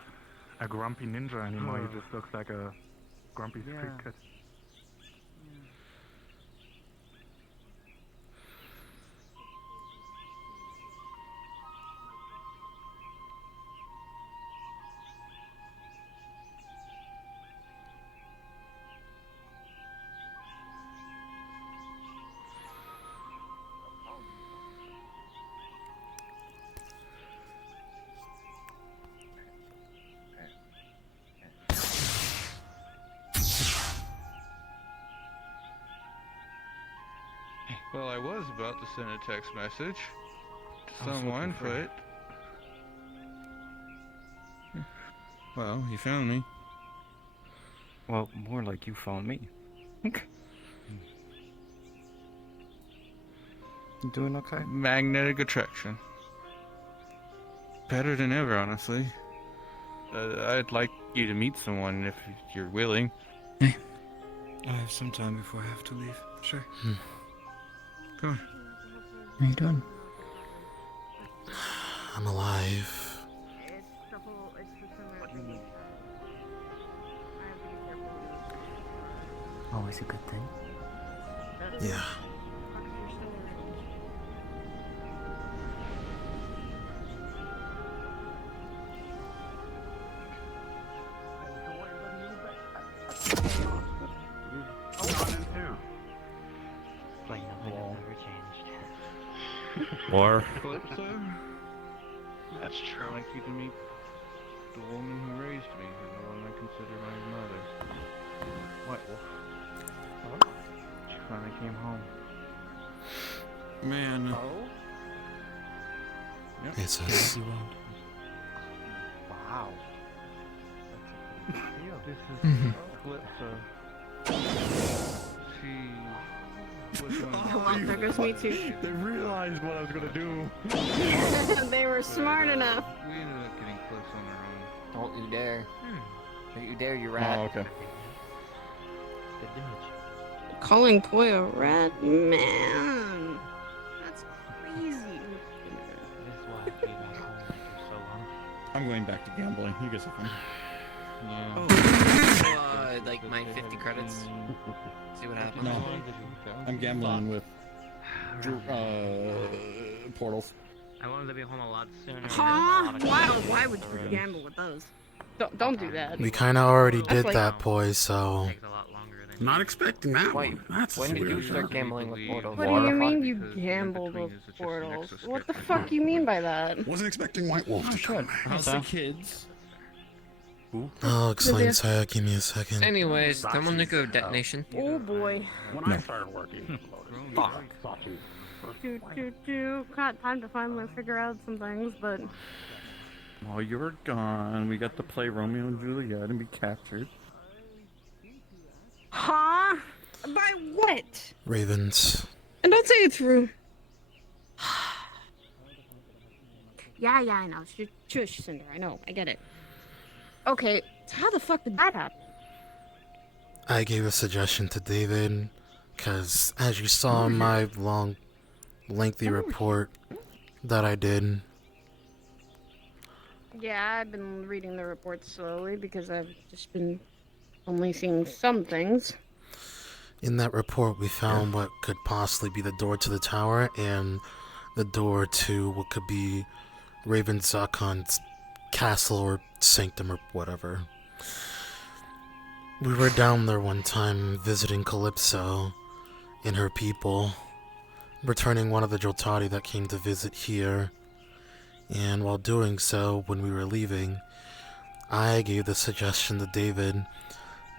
grumpy ninja anymore. He just looks like a grumpy street Yeah. kid. Well, I was about to send a text message to I was someone, looking for but Well, you found me. well, more like you found me. You doing okay? Magnetic attraction. Better than ever, honestly. I'd like you to meet someone if you're willing. I have some time before I have to leave. Sure. Go on. What are you doing? I'm alive. It's the whole, it's the similar thing. I have to be careful. Always a good thing. Yeah. Like nothing has ever changed. Or Calypso? That's true. I'd like you to meet the woman who raised me, and the one I consider my mother. White Wolf. She finally came home. Man. Oh? Yep. It's Yes, us. you won't. Wow. That's a big deal. This is Calypso. She was one of the Well, there goes me too. They realized what I was gonna do. They were smart enough. We ended up getting close on our own. Don't you dare. Don't you dare, you rat. Oh, okay. Good image. Calling Poi a rat? Man. That's crazy. This is why I came back home after so long. I'm going back to gambling. You guys are fun. Yeah. Oh, like my 50 credits. See what happens. No. I'm gambling with portals. I wanted to be home a lot sooner. Huh? Why would you gamble with those? Don't do that. We kind of already That's did like- that, boy, so. Takes a lot longer than Not expecting that Wait, one. That's when did you weird. start gambling with portals? What do you mean you Because in gambled between with is just an portals? extra What the skip. fuck you mean by that? Wasn't expecting White Wolf to come. How's the kids? I'll explain, Saya. Give me a second. Anyways, thermal detonation. Oh boy. When I started working, Fuck. Got time to finally figure out some things, but While you were gone, we got to play Romeo and Juliet and be captured. huh? By what? Ravens. And don't say it's true. yeah, I know. Shush, Cinder. I know. I get it. Okay, so how the fuck did that happen? I gave a suggestion to David, because as you saw in my long, lengthy report that I did, Yeah, I've been reading the reports slowly because I've just been only seeing some things. in that report we found what could possibly be the door to the tower and the door to what could be Raven Zakon's castle or sanctum or whatever. We were down there one time visiting Calypso and her people, returning one of the Jotati that came to visit here. And while doing so, when we were leaving, I gave the suggestion to David,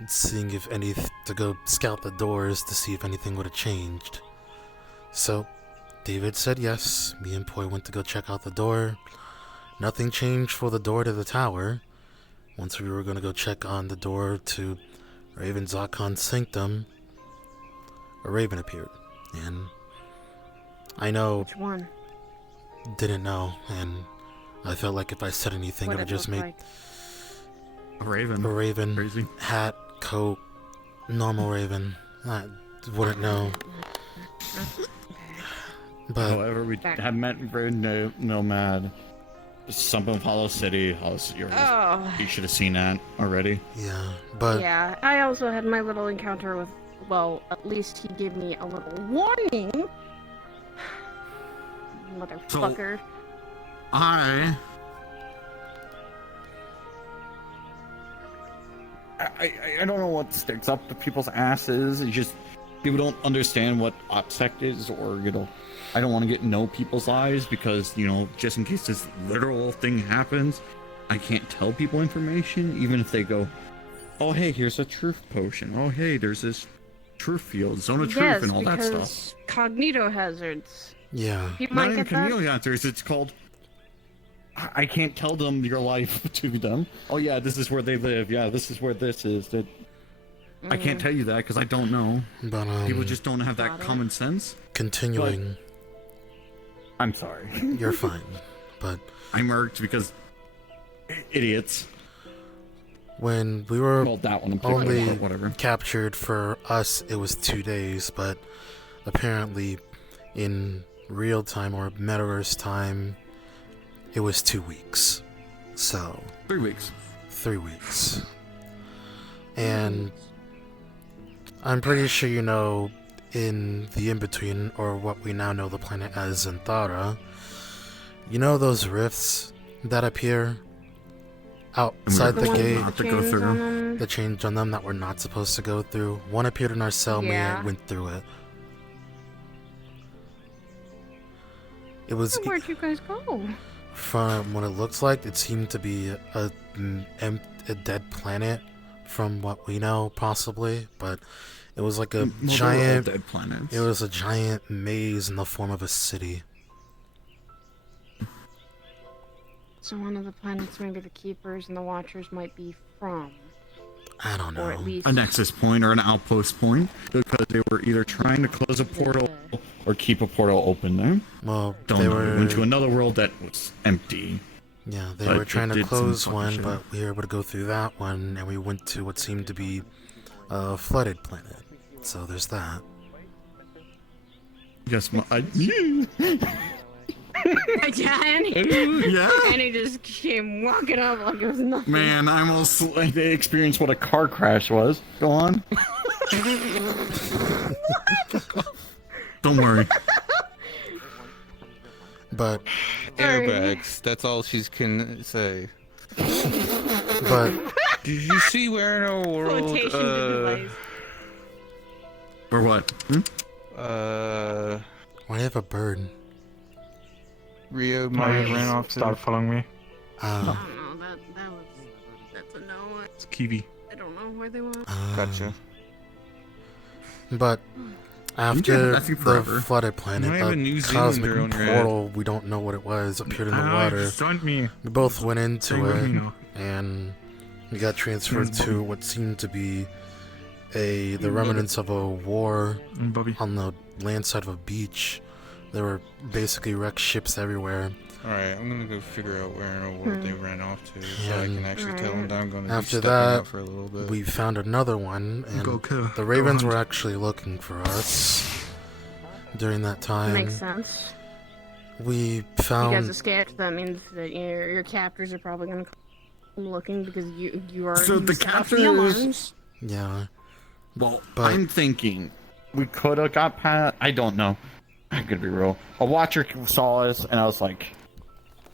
seeing if to go scout the doors to see if anything would have changed. So, David said yes. Me and Poi went to go check out the door. Nothing changed for the door to the tower. Once we were going to go check on the door to Raven Zakon's sanctum, a raven appeared. And I know Which one? didn't know, and I felt like if I said anything, it would just make a raven. A raven. Crazy. Hat, coat, normal raven. I wouldn't know. But however, we have met Raven Nomad. Something Hollow City. You should have seen that already. Yeah, but yeah, I also had my little encounter with. Well, at least he gave me a little warning. Motherfucker. So, I don't know what sticks up to people's asses. It's just people don't understand what OPSEC is, or I don't want to get in no people's lives because just in case this literal thing happens, I can't tell people information, even if they go, "Oh hey, here's a truth potion. Oh hey, there's this truth field, zone of truth, and all that stuff." Cognito hazards. Yeah. People Not might even get that. cognito hazards. It's called. I can't tell them your life to them. Oh yeah, this is where they live. Yeah, this is where this is. I can't tell you that because I don't know. But people just don't have that common sense. Continuing. But, I'm sorry. You're fine, but I murked because idiots. When we were that one only whatever. captured, for us, it was 2 days, but apparently in real time or Metaverse time, it was 2 weeks. So 3 weeks. 3 weeks. And I'm pretty sure in the in-between, or what we now know the planet as Zanthara, those rifts that appear outside the gate, the change on them that we're not supposed to go through. One appeared in our cell, and went through it. It was. Where'd you guys go? From what it looks like, it seemed to be a dead planet, from what we know, possibly. But it was like a giant. Dead planets. It was a giant maze in the form of a city. So one of the planets maybe the Keepers and the Watchers might be from. I don't know. Or at least A nexus point or an outpost point, because they were either trying to close a portal or keep a portal open there. Well, they went to another world that was empty. Yeah, they were trying to close one, but we were able to go through that one, and we went to what seemed to be a flooded planet. So there's that. Yes, And he just came walking up like it was nothing. Man, I almost experienced what a car crash was. Go on. Don't worry. But airbags. That's all she can say. But did you see where in our world? Or what? Why do you have a bird? Rio might have ran off. Start following me. I don't know. That's a no. It's Kiwi. I don't know where they went. Gotcha. But after I think the forever. flooded planet, You might have a New a Zealander cosmic on your portal, we don't know what it was, appeared in the water. Join me. We both went into Stay with it, me now. and we got transferred to what seemed to be the remnants of a war on the land side of a beach. There were basically wrecked ships everywhere. Alright, I'm gonna go figure out where in the world they ran off to, so I can actually tell them that I'm gonna be After stepping that, out for a little bit. we found another one, and Go kill. the Ravens were actually looking for us during that time. Makes sense. We You found. guys escaped. That means that your captors are probably gonna come looking because you are. So the set off captors- alarms. Yeah. Well, But- I'm thinking we could have got past. I don't know. I could be real. A watcher saw us, and I was like,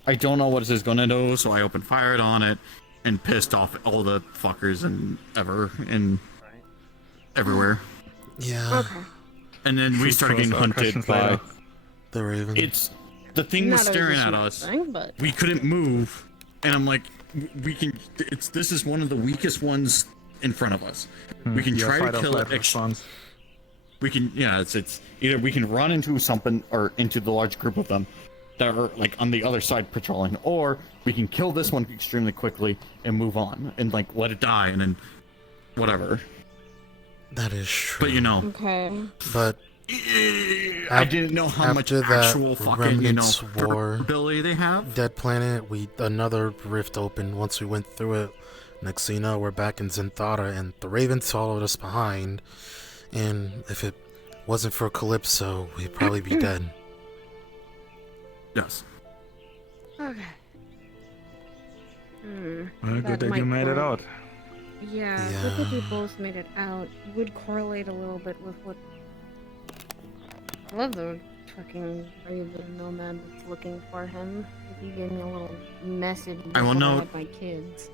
I don't know what this is gonna do, so I opened fire on it and pissed off all the fuckers and everywhere. Yeah. Okay. And then we started getting hunted by the Ravens. It's the thing was Not a staring at smart us. thing, but We couldn't move, and I'm like, we can. This is one of the weakest ones in front of us. We can try to kill it. We can, it's either we can run into something or into the large group of them that are like on the other side patrolling, or we can kill this one extremely quickly and move on and like let it die and then whatever. That is true. But okay. But I didn't know how much after that actual fucking, Remnants War ability they have. Dead Planet, another rift opened once we went through it. Next thing you know, we're back in Zenthara, and the Ravens followed us behind. And if it wasn't for Calypso, we'd probably be dead. Yes. Okay. Well, good that you made it out. Yeah, good that we both made it out. Would correlate a little bit with what. I love the fucking Raven Nomad that's looking for him. He gave me a little message. I will before know. had my kids.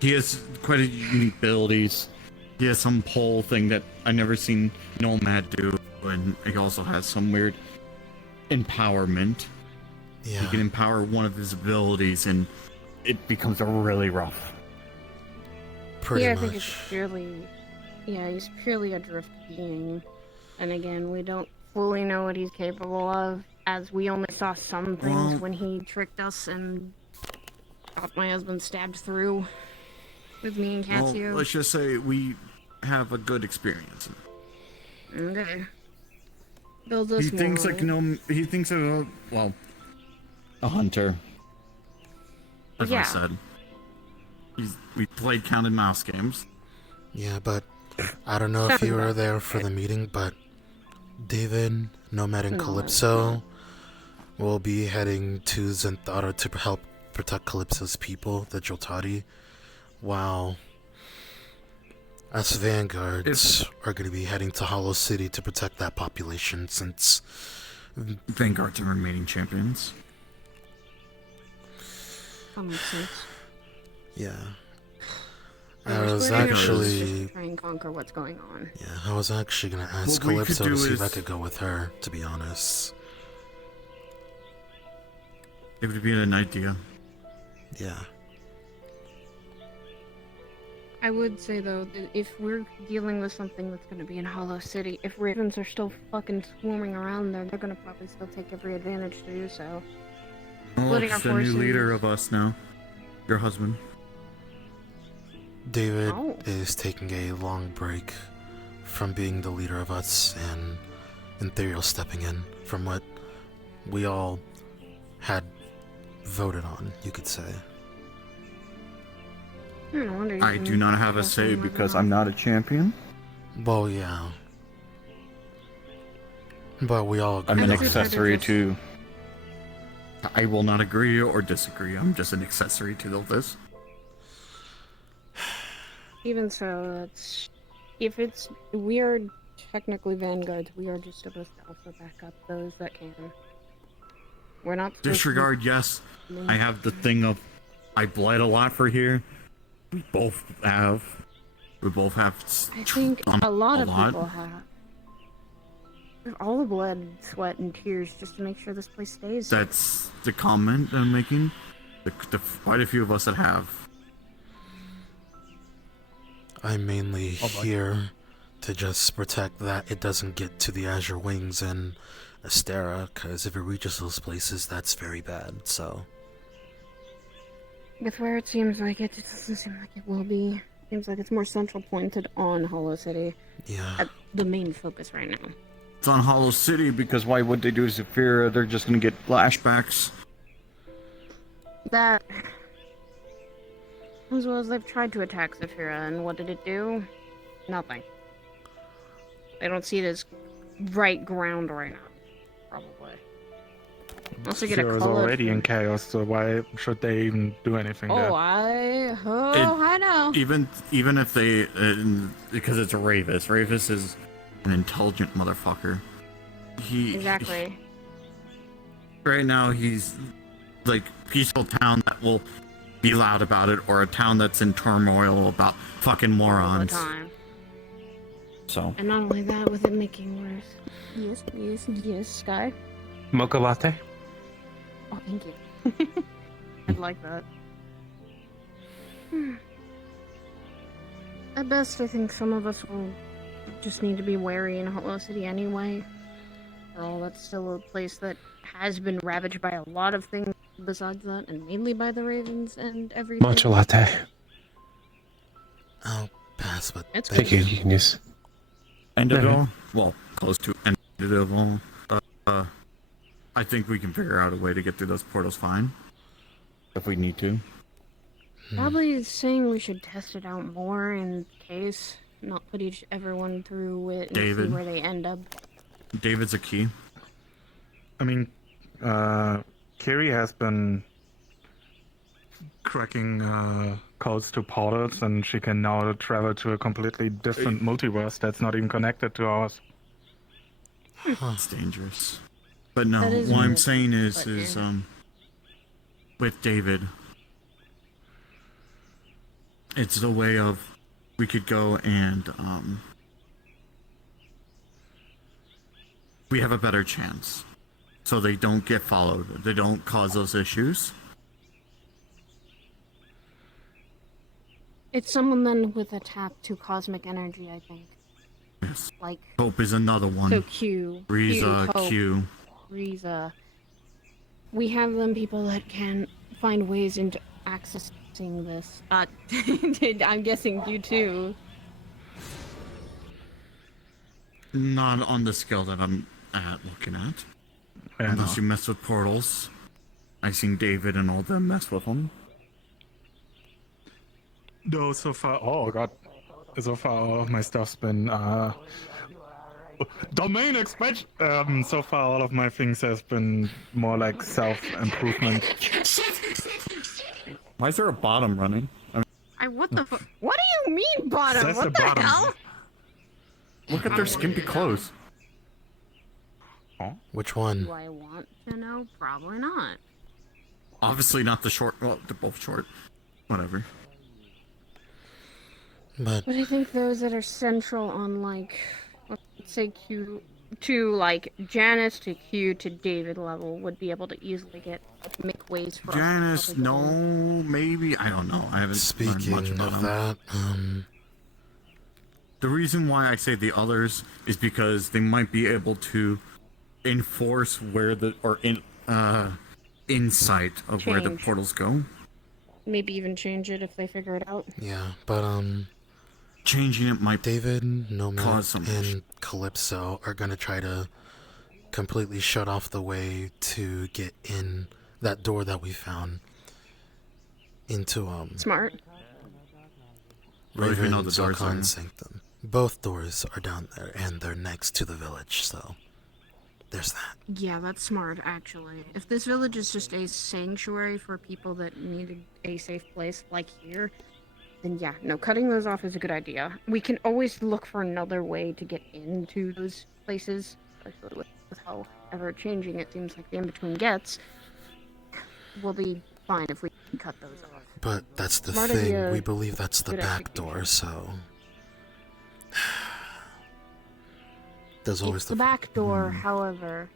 He has quite a unique abilities. He has some pole thing that I never seen Nomad do, and he also has some weird empowerment. Yeah. He can empower one of his abilities, and it becomes really rough. Pretty I much. think it's purely. Yeah, he's purely a drift being. And again, we don't fully know what he's capable of, as we only saw some things when he tricked us and got my husband stabbed through with me and Cassio. Well, let's just say we have a good experience. Okay. Build us He thinks morally. he thinks of a hunter. As Yeah. I said. We played Counted Mouse games. Yeah, but I don't know if you were there for the meeting, but David, Nomad, and No, Calypso will be heading to Zenthara to help protect Calypso's people, the Jotari, while us Vanguards are going to be heading to Hollow City to protect that population, since Vanguards are remaining champions. That makes sense. yeah. We're I was splitting our actually just to try and conquer what's going on. I was actually gonna ask What we could Calypso do to see if I is- could go with her, to be honest. It would be an idea. Yeah. I would say though, that if we're dealing with something that's going to be in Hollow City, if ravens are still fucking swarming around there, they're going to probably still take every advantage to do so. Oh, Splitting our it's the new forces. leader of us now. Your husband. David Oh. is taking a long break from being the leader of us, and Ethereal stepping in from what we all had voted on, you could say. No wonder you I can do not have a trust say him with because that. I'm not a champion. Well, yeah. But we all agree I'm an on it. accessory to. I will not agree or disagree. I'm just an accessory to this. Even so, that's we are technically vanguards. We are just supposed to also back up those that can. We're not supposed to- Disregard, yes. I have the thing of I bled a lot for here. We both have. I think a lot of people have. All the blood, sweat, and tears just to make sure this place stays. That's the comment I'm making. Quite a few of us that have. I'm mainly here to just protect that it doesn't get to the Azure Wings and Astera, because if it reaches those places, that's very bad, so... With where it seems like it doesn't seem like it will be. Seems like it's more central pointed on Hollow City. Yeah. The main focus right now. It's on Hollow City because why would they do Zephyra? They're just gonna get flashbacks. That, as well as they've tried to attack Zephyra, and what did it do? Nothing. They don't see it as right ground right now. Probably. Unless they get a Sure is call already in chaos, so why should they even do anything there? I know. Even if they, because it's a Ravis. Ravis is an intelligent motherfucker. Exactly. Right now, he's like peaceful town that will be loud about it, or a town that's in turmoil about fucking All the morons. time. So. And not only that, with it making worse. Yes, Sky. Mocha latte? Oh, thank you. I'd like that. At best, I think some of us will just need to be wary in Hollow City anyway. For all, that's still a place that has been ravaged by a lot of things besides that, and mainly by the ravens and everything. Matcha latte. I'll pass, but It's Thank you, genius. Enderville? Well, close to Enderville. I think we can figure out a way to get through those portals fine. If we need to. Probably saying we should test it out more in case, not put everyone through it and see David. where they end up. David's a key. I mean, Kiri has been cracking codes to portals, and she can now travel to a completely different multiverse that's not even connected to ours. It's dangerous. But no, That is what I'm weird, saying is, but yeah. with David, it's the way of, we could go and, we have a better chance. So they don't get followed. They don't cause those issues. It's someone then with a tap to cosmic energy, I think. Yes. Like. Hope is another one. So Q. Riza, Hope, Q. Riza. We have them people that can find ways into accessing this. I'm guessing you too. Not on the scale that I'm looking at. Unless you mess with portals. I seen David and all them mess with them. No, so far, oh god, so far all of my stuff's been domain expansion. So far all of my things has been more like self-improvement. Why is there a bottom running? What the fuck? What do you mean bottom? That's what the the bottom. hell? Look at their skimpy clothes. Which one? Do I want to know? Probably not. Obviously not the short. Well, they're both short. Whatever. But I think those that are central on, like, let's say Q to, like, Janice to Q to David level would be able to easily make ways for Janice, us to no, probably go in. maybe. I don't know. I haven't learned much speaking about of them. that, The reason why I say the others is because they might be able to enforce where the insight of where the Change. portals go. Maybe even change it if they figure it out. yeah, but changing it might David, Nomad, cause some and Calypso are gonna try to completely shut off the way to get in that door that we found into Smart. Well, if you Raven know the doors Zalkan are- Sanctum. Both doors are down there, and they're next to the village, so there's that. Yeah, that's smart, actually. If this village is just a sanctuary for people that needed a safe place, like here, then yeah, no, cutting those off is a good idea. We can always look for another way to get into those places, especially with how ever-changing it seems like the in-between gets. We'll be fine if we can cut those off. But that's the Smart thing, idea, we believe that's the good back door, so... There's always It's the back door, however,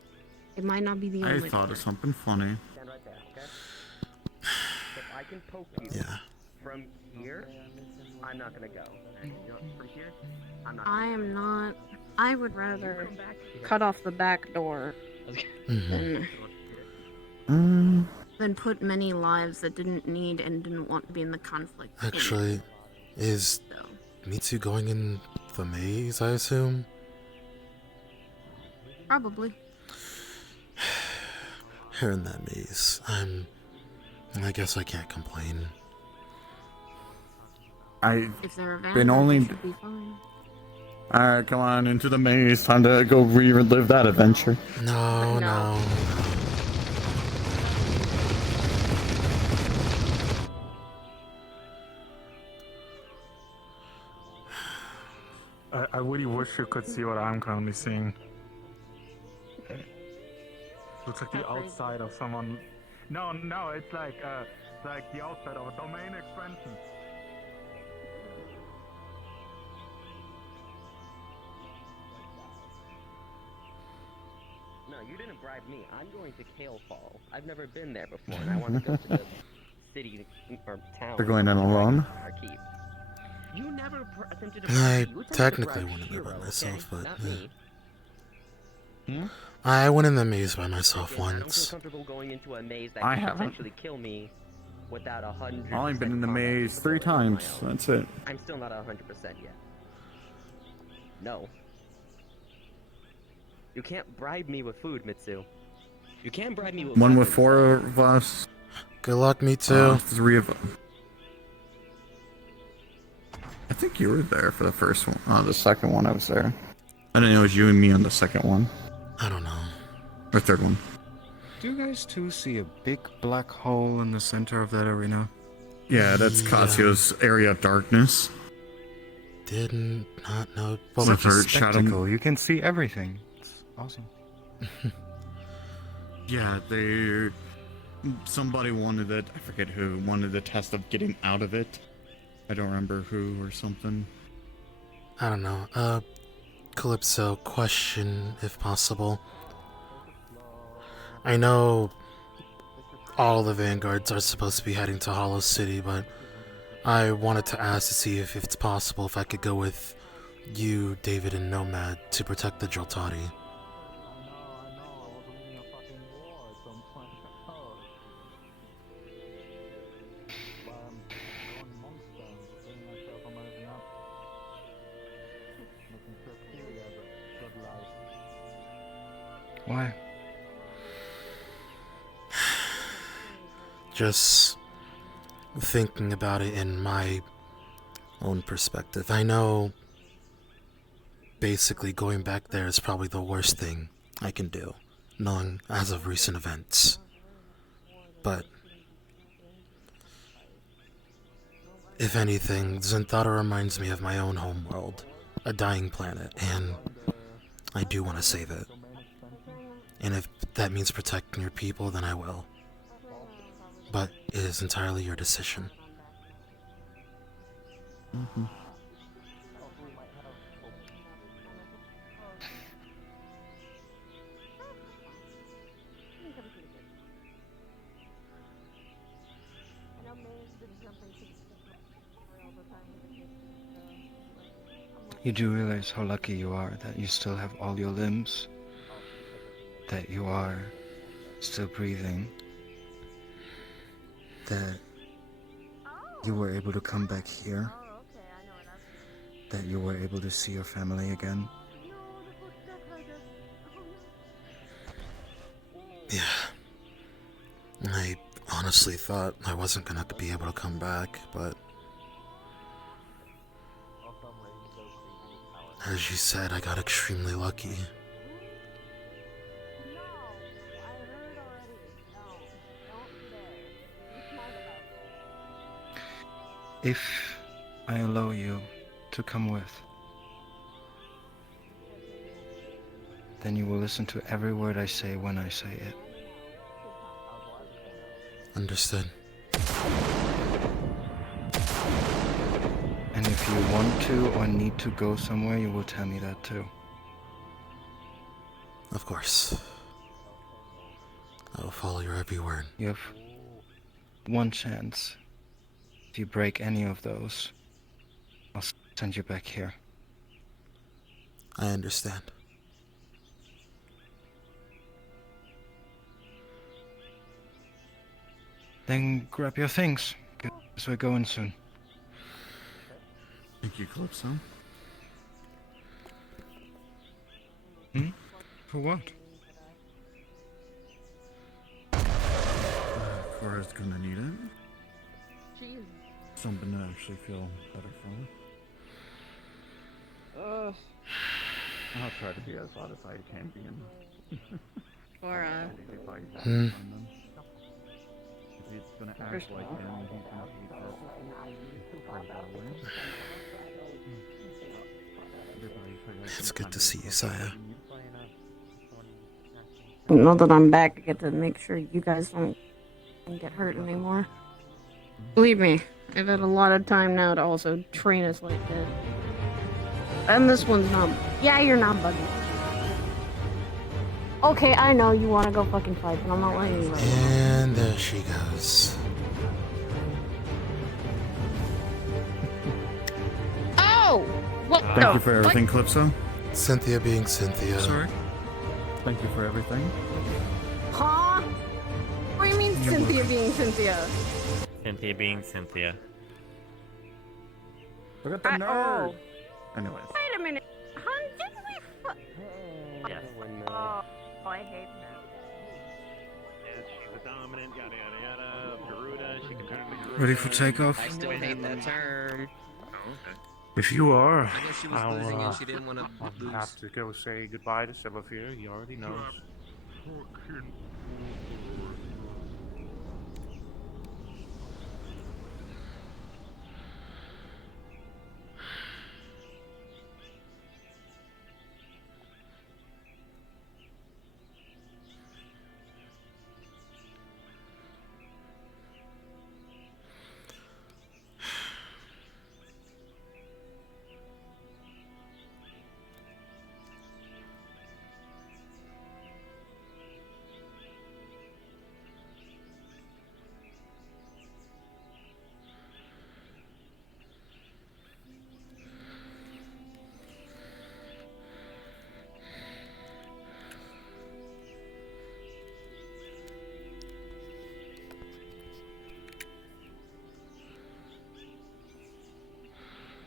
it might not be the I only thought door. of something funny. Stand right there, okay? If I can poke you from here, I'm not gonna go. From here, I'm not. I am not... I would rather cut off the back door than put many lives that didn't need and didn't want to be in the conflict. in it. Actually, is Mitsu going in the maze, I assume? Probably. Her in that maze. I guess I can't complain. I've If they're been available, only. they should be fine. Alright, come on, into the maze. Time to go relive that adventure. No. I really wish you could see what I'm currently seeing. Looks like the outside of someone. No, it's like the outside of a domain expansion. No, you didn't bribe me. I'm going to Kale Fall. I've never been there before, and I want to go to the city or town. They're going in alone? Our keep. You never attempted to. I you attempted to technically bribe went in there by Hero, myself, okay? but Not me. I went in the maze by myself I don't feel once. comfortable going into a maze that I could haven't. potentially kill me without 100%. I've only been in the maze 3 times. That's it. I'm still not 100% yet. No. You can't bribe me with food, Mitsu. You can't bribe me with One with weapons. 4 of us. Good luck, me too. 3 of them. I think you were there for the first one. Oh, the second one I was there. I didn't know it was you and me on the second one. I don't know. Or third one. Do you guys too see a big black hole in the center of that arena? Yeah, that's Katsu's area of darkness. Did not know. Well, With such a her shadow. spectacle. You can see everything. It's awesome. Yeah, somebody wanted it. I forget who wanted the test of getting out of it. I don't remember who or something. I don't know. Calypso, question if possible. I know all the vanguards are supposed to be heading to Hollow City, but I wanted to ask to see if it's possible if I could go with you, David, and Nomad to protect the Joltati. Why? Just thinking about it in my own perspective. I know basically going back there is probably the worst thing I can do, knowing as of recent events. But if anything, Zenthara reminds me of my own homeworld, a dying planet, and I do want to save it. And if that means protecting your people, then I will. But it is entirely your decision. Mm-hmm. You do realize how lucky you are that you still have all your limbs, that you are still breathing, that you were able to come back here, that you were able to see your family again. Yeah. I honestly thought I wasn't gonna be able to come back, but as you said, I got extremely lucky. If I allow you to come with, then you will listen to every word I say when I say it. Understood. And if you want to or need to go somewhere, you will tell me that too. Of course. I will follow your every word. You have one chance. If you break any of those, I'll send you back here. I understand. Then grab your things, because we're going soon. Thank you, Calypso. For what? Korra's gonna need it. Jeez. Something to actually feel better from. I'll try to be as loud as I can be in. Korra. Hmm. If he's gonna act like him, he's gonna hate this. It's good to see you, Saya. Now that I'm back, I get to make sure you guys don't get hurt anymore. Believe me, I've had a lot of time now to also train us like this. And this one's not. Yeah, you're not buggy. Okay, I know you want to go fucking fight, but I'm not letting you. And there she goes. Oh! What the Thank you for fuck? everything, Calypso. Cynthia being Cynthia. Sorry. Thank you for everything. Huh? What do you mean Cynthia being Cynthia? Cynthia being Cynthia. Look at the nerd. Oh. Anyways. Wait a minute. Hun, didn't we Yes. I hate that. Yes, she's a dominant, yada yada yada. Garuda, she can turn into Garuda. Ready for takeoff? I still hate that term. Oh, okay. If you are, I guess she was losing and she didn't want to I'll lose. have to go say goodbye to Silverfear. He already knows.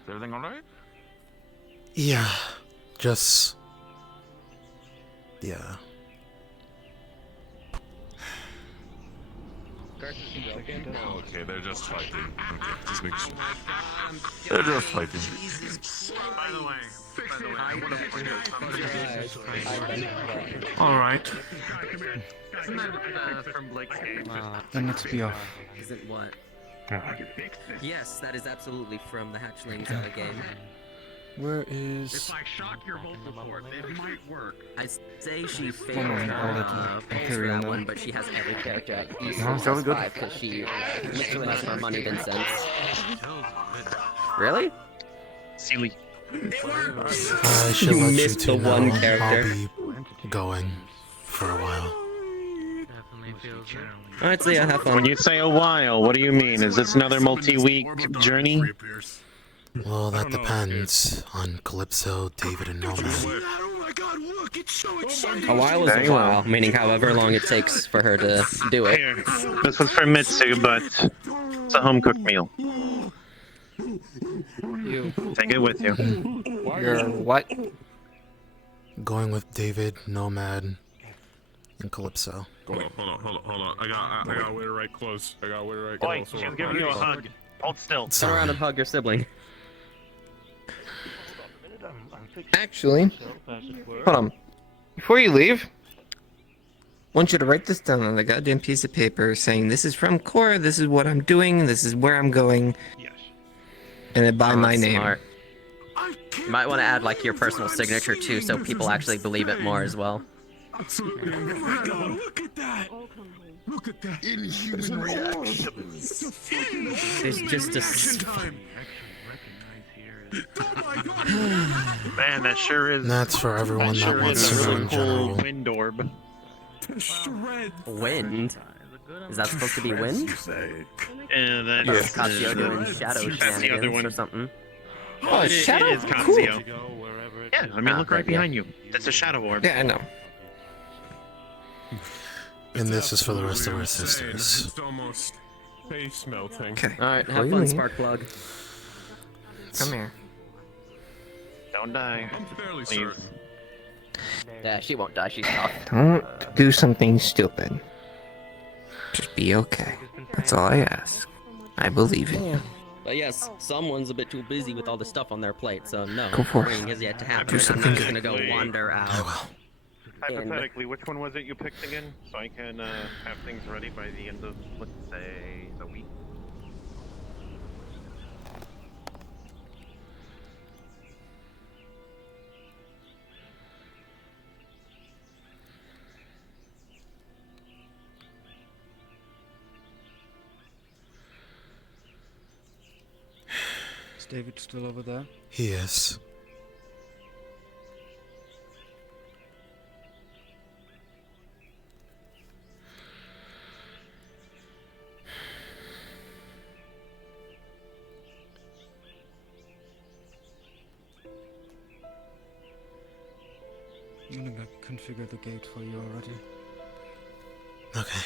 Is everything alright? Yeah, just. Yeah. Okay, they're just fighting. Okay, just make sure. They're just fighting. By the way, I want to bring up Alright. from Blake's game. Then let's be off. Is it what? Ah. Yes, that is absolutely from the Hatchlings game. Where is... If I shock your vocal cords, it might work. I say she failed One moment, I'll let polls for Imperial that know. one, but she has every character at East No, very good. 5 because she literally has more money than sense. Really? Silly. I should let you missed two the know one I'll character. be going for a while. Alright, so yeah, have fun. When you say a while, what do you mean? Is this another multi-week journey? Well, that depends on Calypso, David, and Nomad. A while is Very a well. while, meaning however long it takes for her to do it. Here, this was for Mitsu, but it's a home-cooked meal. You. Take it with you. You're what? Going with David, Nomad, and Calypso. Hold on. I got way right close. I got way right Oi, close. she's giving you a hug. Hold still. Turn around and hug your sibling. Actually, hold on. Before you leave, I want you to write this down on the goddamn piece of paper saying this is from Korra, this is what I'm doing, this is where I'm going. Yes. And then by my name. Smart. You might want to add like your personal signature too, so people actually believe it more as well. Absolutely incredible. Look at that. Look at that inhuman reaction. There's just a Man, that sure is. That's for everyone that sure wants is to a know really in cool general. wind orb. Wind? Is that supposed to be wind? And that Yes. is Katsio doing shadow that's the other shenanigans one or something. Oh, it, shadow? It is Cool. Katsio. Yeah, I mean, look right yeah. behind you. That's a shadow orb. Yeah, I know. And this is for the rest of our sisters. It's almost face melting. Okay. Alright, have fun, Sparkplug. Come here. Don't die. I'm fairly Please. certain. Yeah, she won't die, she's tough. Don't do something stupid. Just be okay. That's all I ask. I believe in you. But yes, someone's a bit too busy with all the stuff on their plate, so no. Go for it. Spring has yet to happen. Do I'm something not just gonna good. go wander out. I will. Hypothetically, which one was it you picked again? So I can have things ready by the end of, let's say, the week. Is David still over there? He is. I'm gonna configure the gate for you already. Okay.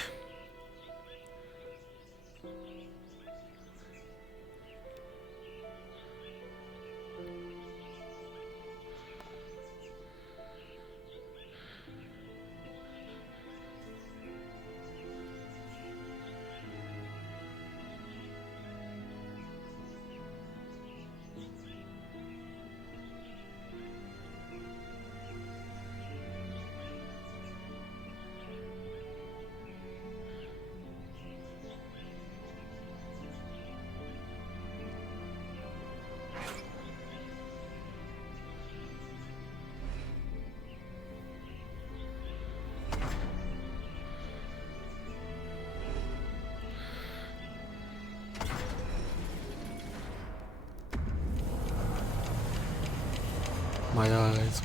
My eyes.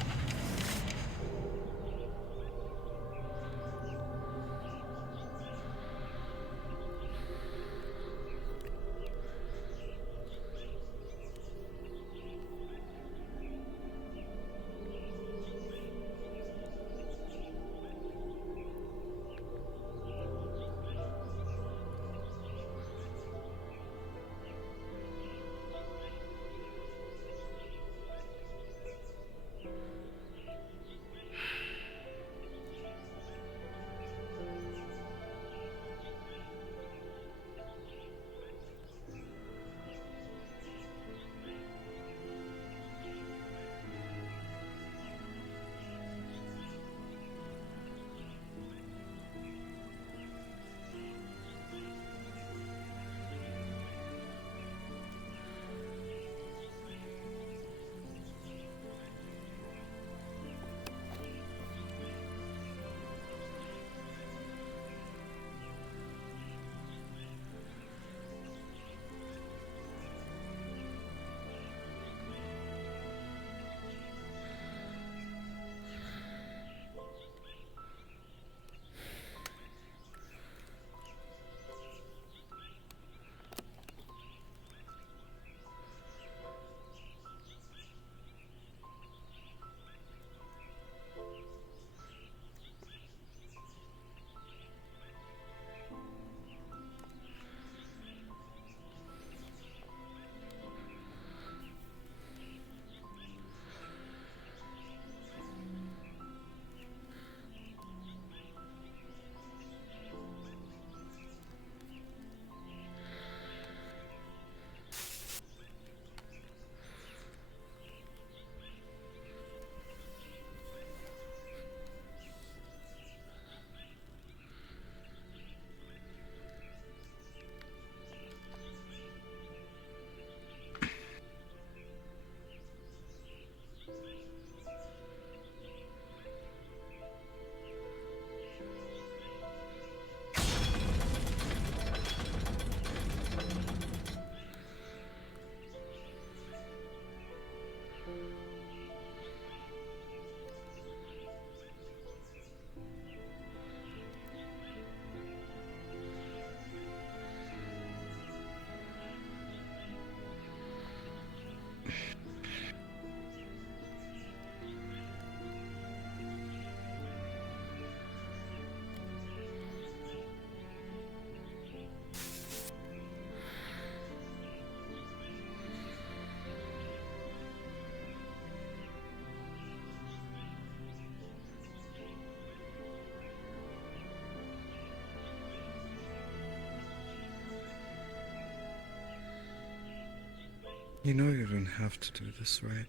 You know you don't have to do this, right?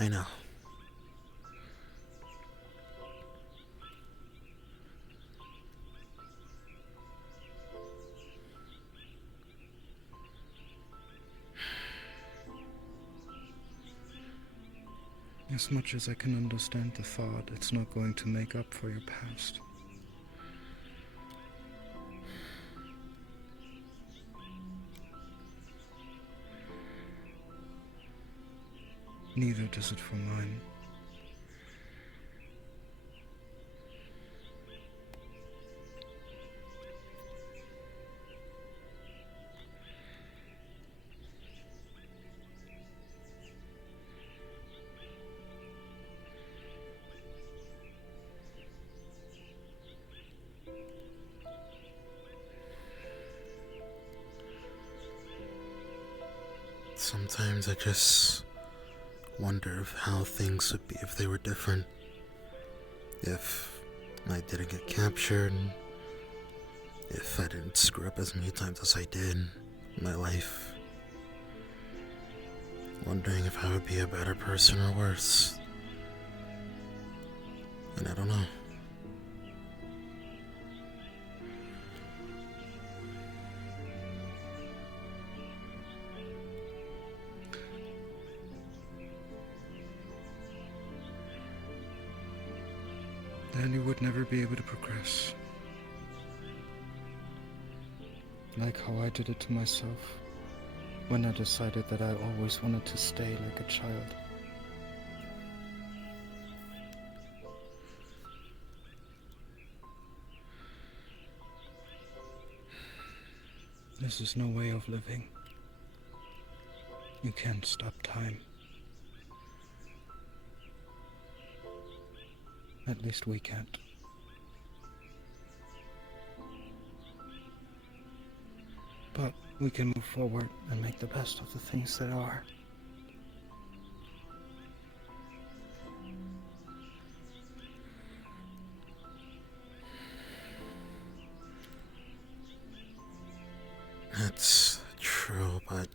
I know. As much as I can understand the thought, it's not going to make up for your past. Neither does it for mine. Sometimes I just wonder of how things would be if they were different. If I didn't get captured, if I didn't screw up as many times as I did in my life. Wondering if I would be a better person or worse. And I don't know. Then you would never be able to progress. Like how I did it to myself. when I decided that I always wanted to stay like a child. This is no way of living. You can't stop time. At least we can't. But we can move forward and make the best of the things that are. That's true, but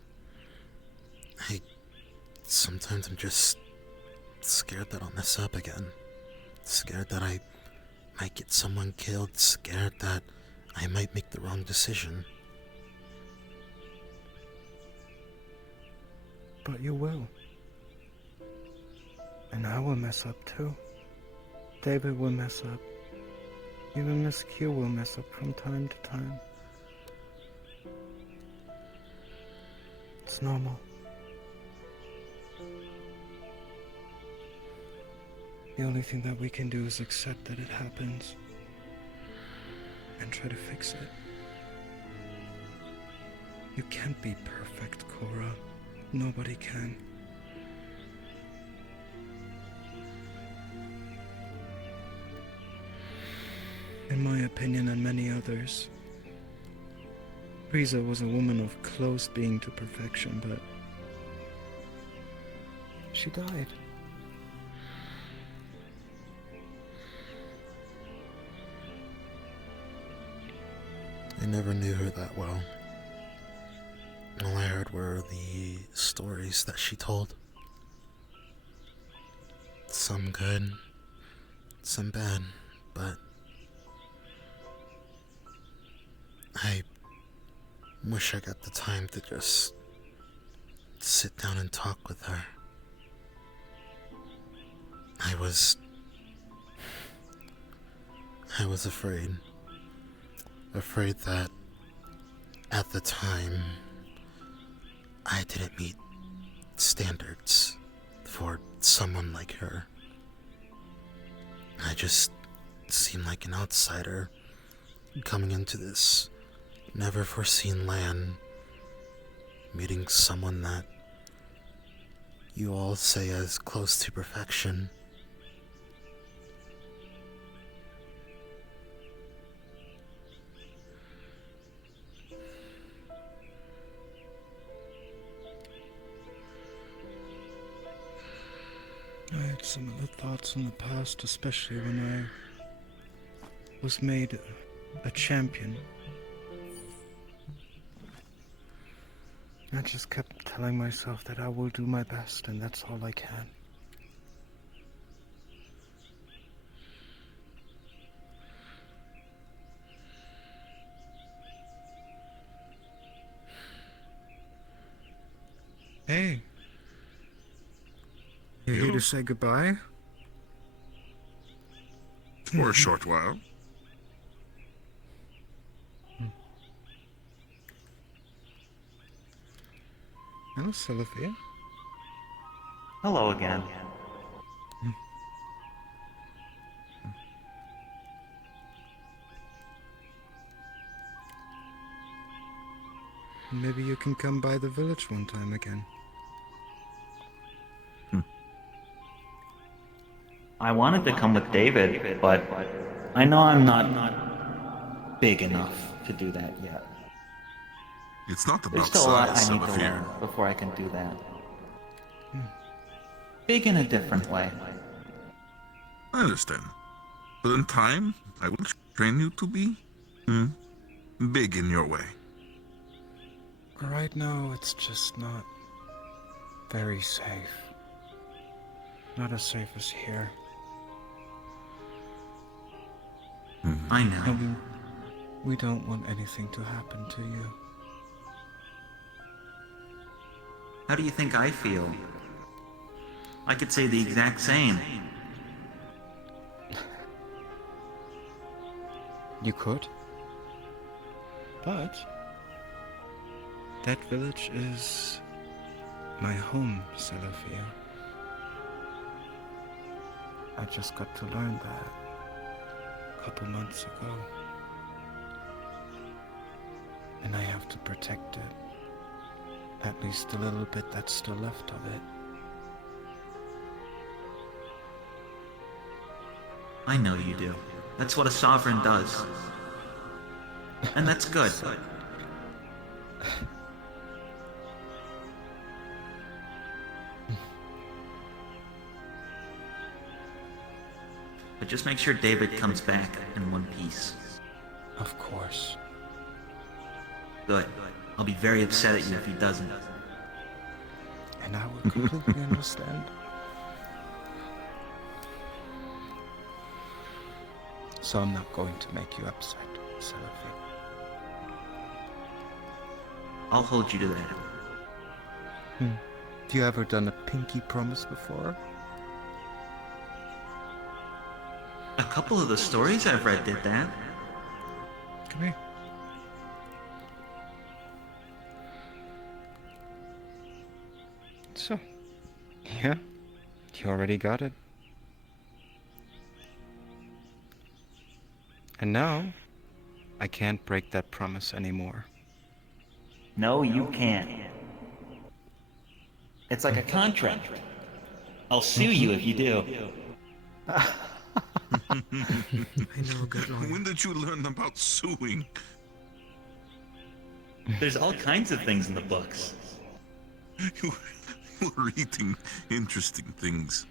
sometimes I'm just scared that I'll mess up again. Scared that I might get someone killed. Scared that I might make the wrong decision. But you will. And I will mess up too. David will mess up. Even Miss Q will mess up from time to time. It's normal. The only thing that we can do is accept that it happens and try to fix it. You can't be perfect, Korra. Nobody can. In my opinion and many others, Riza was a woman of close being to perfection, but she died. I never knew her that well. All I heard were the stories that she told. Some good, some bad, but I wish I got the time to just sit down and talk with her. I was afraid. Afraid that at the time I didn't meet standards for someone like her. I just seemed like an outsider coming into this never foreseen land, meeting someone that you all say is close to perfection. I had similar thoughts in the past, especially when I was made a champion. I just kept telling myself that I will do my best, and that's all I can. Hey. You here to say goodbye? For a short while. Hello, Sylvia. Hello again. Maybe you can come by the village one time again. I wanted to come with David, but I know I'm not big enough to do that yet. It's not There's about still a lot size, I need to Savathir. learn before I can do that. Big in a different way. I understand. But in time, I will train you to be big in your way. Right now, it's just not very safe. Not as safe as here. I know. And we don't want anything to happen to you. How do you think I feel? I could say the exact same. You could. But That village is my home, Salafia. I just got to learn that a couple months ago. And I have to protect it. At least a little bit that's still left of it. I know you do. That's what a sovereign does. And that's good. But just make sure David comes back in one piece. Of course. Good. I'll be very upset at you if he doesn't. And I would completely understand. So I'm not going to make you upset, Salafi. I'll hold you to that. Have you ever done a pinky promise before? A couple of the stories I've read did that. Come here. So, yeah, you already got it. And now, I can't break that promise anymore. No, you can't. It's like a contract. I'll sue you if you do. I know, good lord. When did you learn about suing? There's all kinds of things in the books. You were reading interesting things.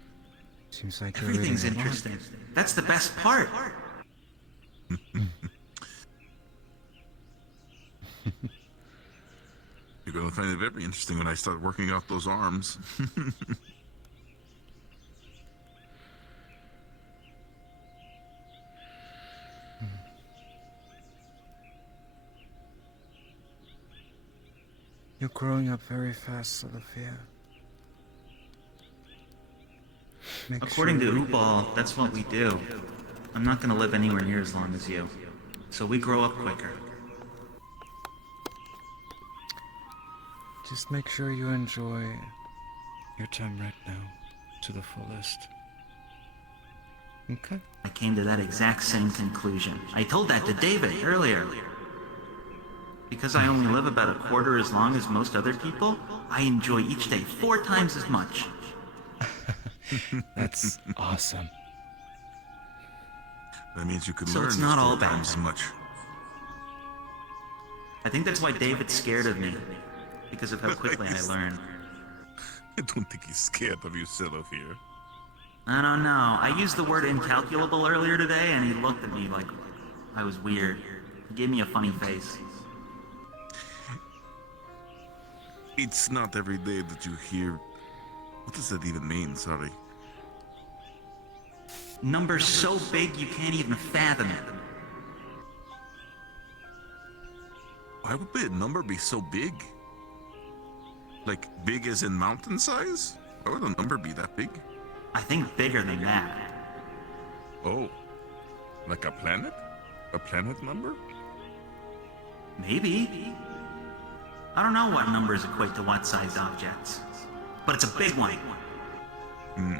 Seems like everything's interesting. That's the best part. You're gonna find it very interesting when I start working out those arms. You're growing up very fast, Salafia. According to Ubal, that's what we do. I'm not gonna live anywhere near as long as you. So we grow up quicker. Just make sure you enjoy your time right now to the fullest. Okay? I came to that exact same conclusion. I told that to David earlier. Because I only live about a quarter as long as most other people, I enjoy each day 4 times as much. That's awesome. That means you can So learn it's not all 4 bad. times as much. I think that's why David's scared of me. Because of how quickly I learn. I don't think he's scared of you, Salafia. I don't know. I used the word incalculable earlier today, and he looked at me like I was weird. He gave me a funny face. It's not every day that you hear... What does that even mean? Sorry. Numbers so big you can't even fathom it. Why would a number be so big? Like, big as in mountain size? Why would a number be that big? I think bigger than that. Oh. Like a planet? A planet number? Maybe. I don't know what numbers equate to what size objects. But it's a big one. Hmm.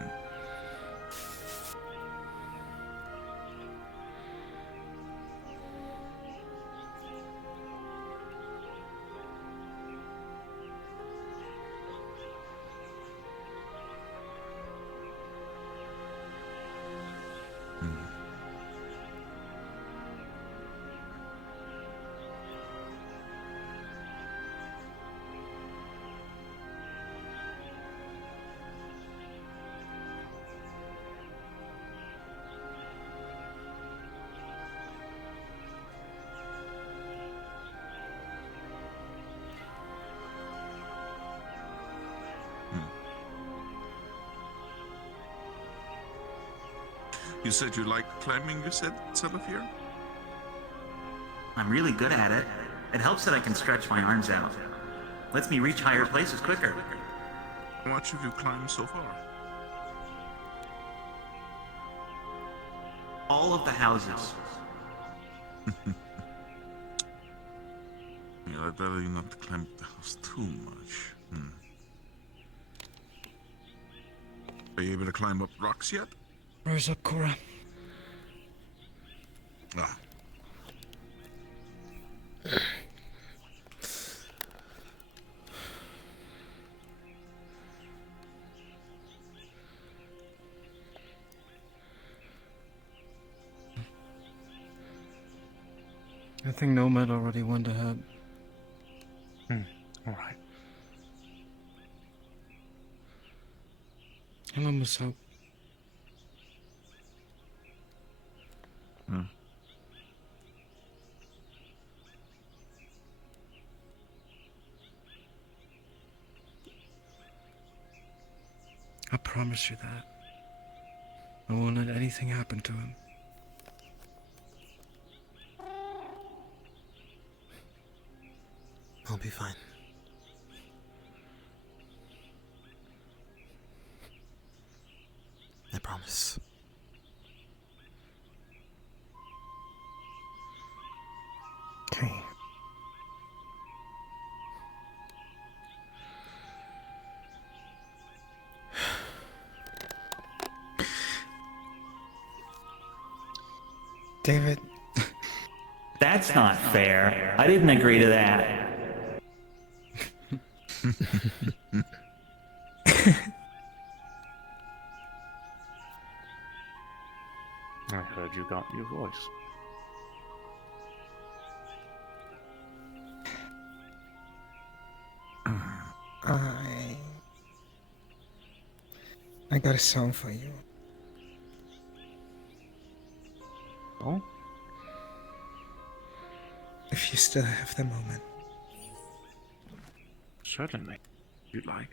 You said you like climbing, you said, Salafir? I'm really good at it. It helps that I can stretch my arms out. Lets me reach higher places quicker. How much have you climbed so far? All of the houses. Yeah, I'd rather you not climb up the house too much. Are you able to climb up rocks yet? Rise up, Korra. Ah. I think Nomad already went ahead. Alright. Hello, Miss Hope. I promise you that. I won't let anything happen to him. I'll be fine. I promise. Okay. David. That's not fair. I didn't agree to that. I heard you got new voice. I got a song for you. Oh? If you still have the moment. Certainly. You'd like.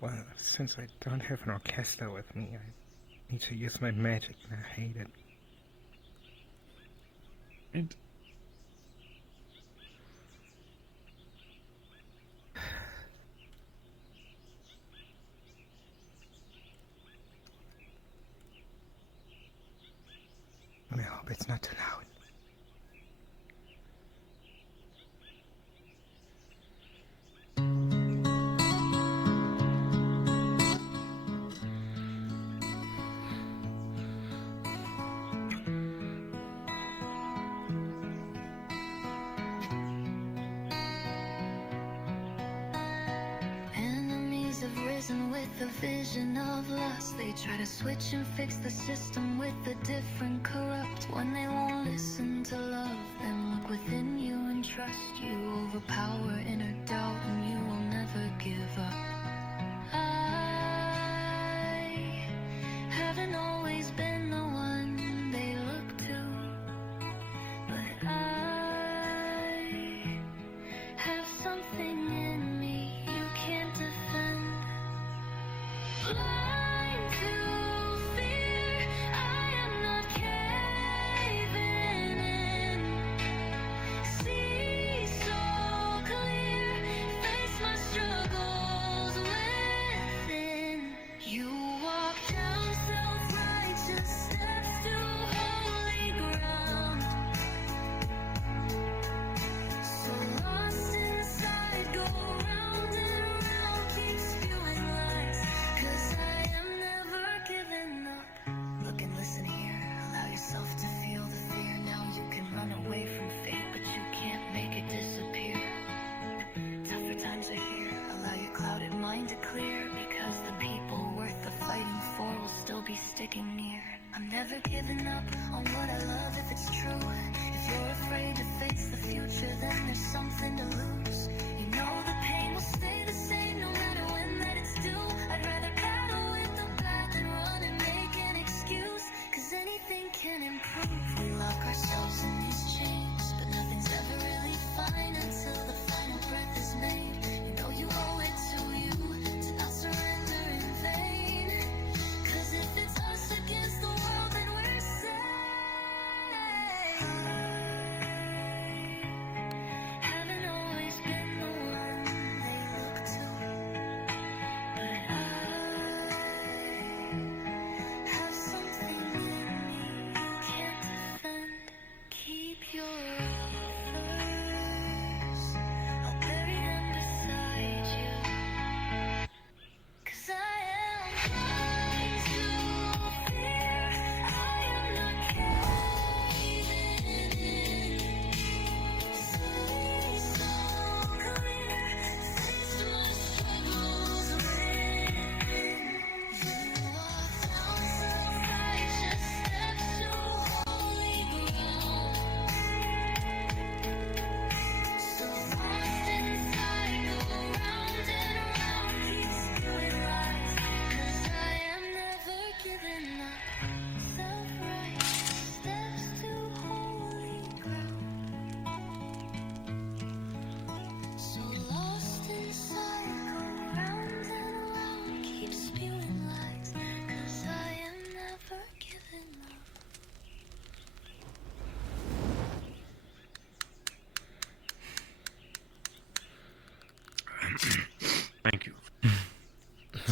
Well, since I don't have an orchestra with me, I need to use my magic, and I hate it. And I hope it's not too loud. Enemies have risen with a vision of lust. They try to switch and fix the system with a different corrupt. When they won't listen to love, then look within you and trust you. Overpower inner doubt and you will never give up. I haven't always been the one they look to, but I have something in me you can't defend. Blind to fear, I am not caving in. See so clear, face my struggles within. You walk down self-righteous steps to holy ground. So lost inside, go round and round, keep spewing lies, 'cause I am never giving up. Look and listen here, allow yourself to feel the fear. Now you can run away from fate, but you can't make it disappear. Tougher times are here, allow your clouded mind to clear, because the people worth the fighting for will still be sticking near. I'm never giving up on what I love if it's true. If you're afraid to face the future, then there's something to lose. You know the pain will stay the same no matter when that it's due. I'd rather battle with the bad than run and make an excuse, 'cause anything can improve. We lock ourselves in these chains, but nothing's ever really fine until the final breath is made. You know you owe it to you to not surrender in vain, 'cause if it's us against the world, then we're safe. I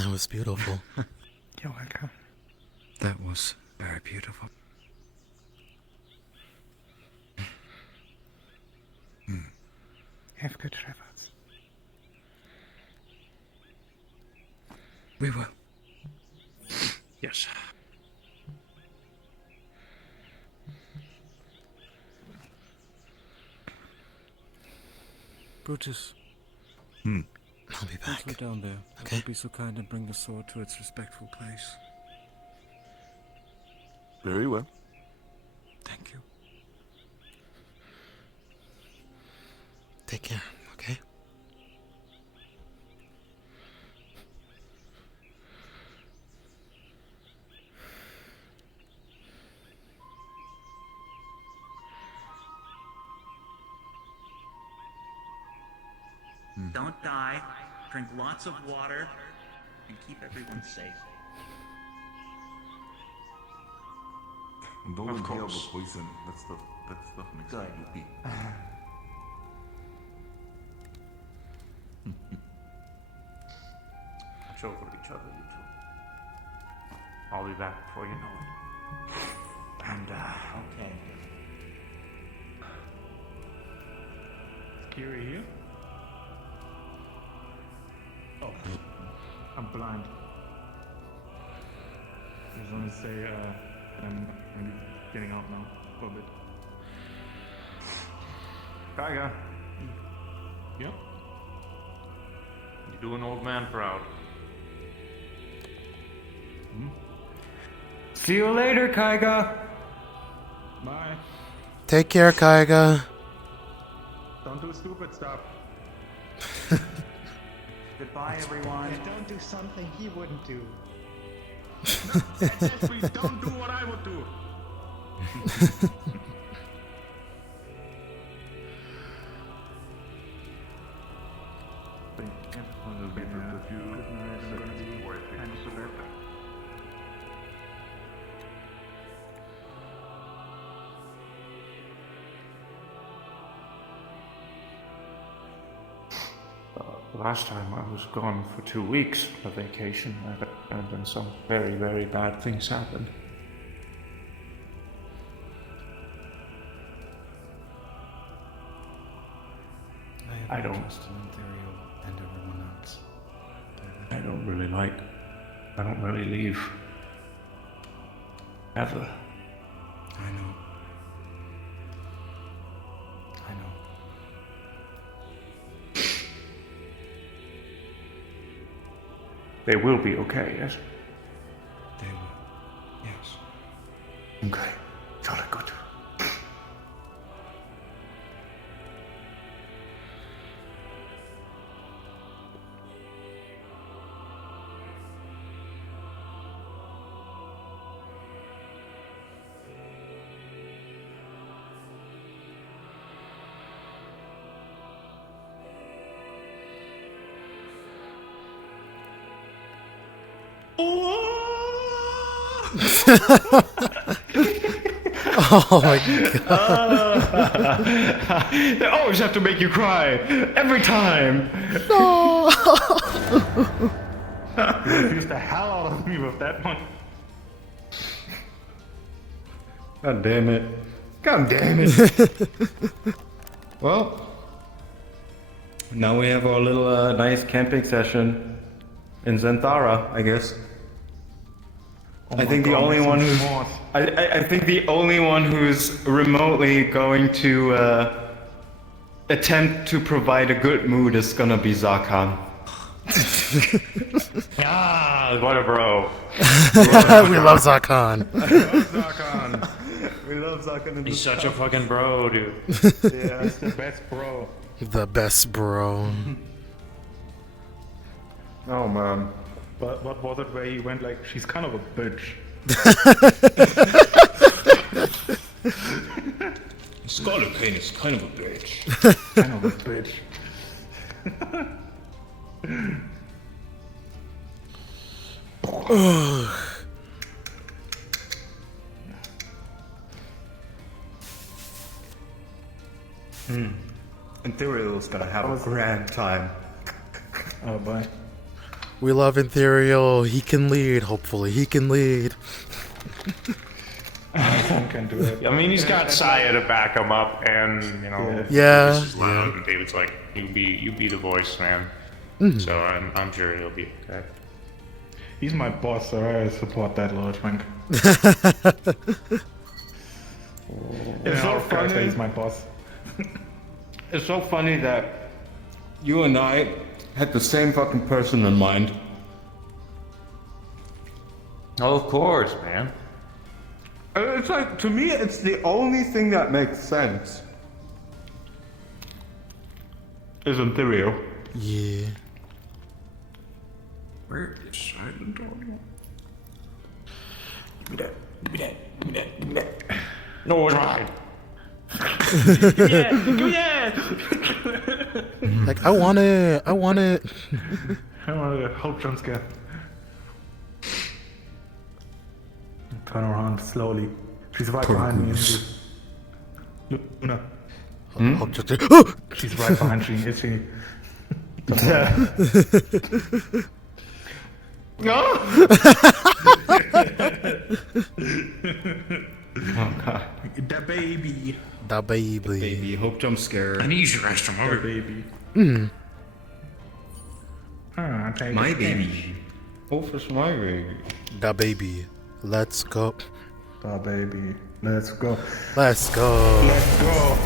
That was beautiful. You're welcome. That was very beautiful. Have good travels. We will. Yes. Brutus. I'll be back. Don't go down there. Okay. Would you be so kind and bring the sword to its respectful place? Very well. Thank you. Take care, okay? Don't die, drink lots of water, and keep everyone safe. Don't Of inhale the course. poison. That stuff makes me loopy. Watch over each other, you two. I'll be back before you know it. And, Okay. Kiri here? Oh, I'm blind. I just want to say, I'm maybe getting out now for a bit. Tiger. Yep. You do an old man proud. See you later, Kaiga. Bye. Take care, Kaiga. Don't do stupid stuff. Goodbye, everyone. Don't do something he wouldn't do. Please don't do what I would do. Last time I was gone for 2 weeks on vacation, and then some very, very bad things happened. I don't trust in Ethereal and everyone else. I don't really leave. Ever. I know. I know. They will be okay, yes? They will. Yes. Okay. Jolly good. Oh my god. They always have to make you cry. Every time. No. You confused the hell out of me with that one. God damn it. God damn it. Well, now we have our little nice camping session in Zanthara, I guess. I think the only one who's I think the only one who's remotely going to attempt to provide a good mood is gonna be Zakan. Ah, what a bro. We love Zakan. We love Zakan. He's such a fucking bro, dude. Yeah, he's the best bro. The best bro. Oh man. But what was it where he went like, she's kind of a bitch. Scarlet Kane is kind of a bitch. Kind of a bitch. Ethereal's gonna have a grand time. Oh boy. We love Ethereal. He can lead. Hopefully, he can lead. Can do it. I mean, he's got Saya to back him up, and you know, Yeah. this is loud. And David's like, you be the voice, man. Mhm. So I'm sure he'll be okay. He's my boss, so I support that little twink. It's so funny. He's my boss. It's so funny that you and I had the same fucking person in mind. Oh, of course, man. It's like, to me, it's the only thing that makes sense. Is Ethereal. Yeah. Where is Silent Dog? Give me that. Give me that. Give me that. Give me that. No, it's right. Yeah, give me that. Like, I want it. I want it. I want to hope jump scare. Turn around slowly. She's right behind me. Luna. She's right behind you, is she? Yeah. Oh god. The baby. The baby. Baby, hope jump scare. I need you guys to The move. baby. Mm. My baby. Hope is my baby. The baby. Let's go. The baby. Let's go. Let's go. Let's go.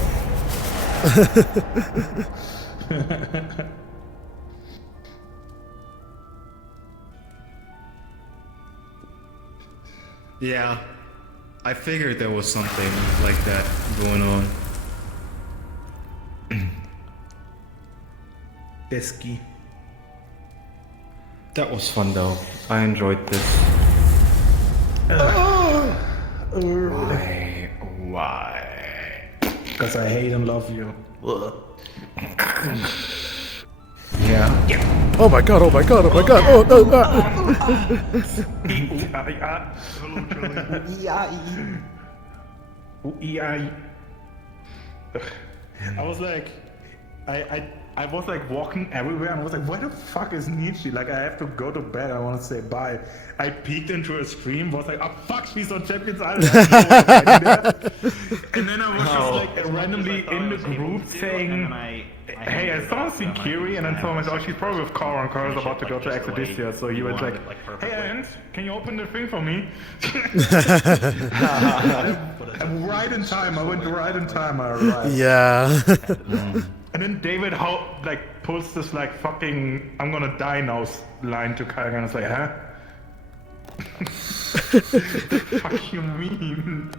Yeah, I figured there was something like that going on. Bisky. That was fun though. I enjoyed this. Why? Why? Because I hate and love you. Yeah. Oh my god, oh my god, oh my god. Oh, no, no. I was like, I was like walking everywhere and I was like, where the fuck is Nietzsche? Like, I have to go to bed. I want to say bye. I peeked into a stream, was like, oh fuck, she's on Champions Island. And then I was just like randomly in the group saying, hey, I saw Kiri, and then someone went, oh, she's probably with Korra, and Korra's about to go to Exodia. So he went like, hey, Ant, can you open the thing for me? And right in time, I went right in time, I arrived. Yeah. And then David like pulls this like fucking I'm gonna die now line to Kyle, and it's like, huh? The fuck you mean?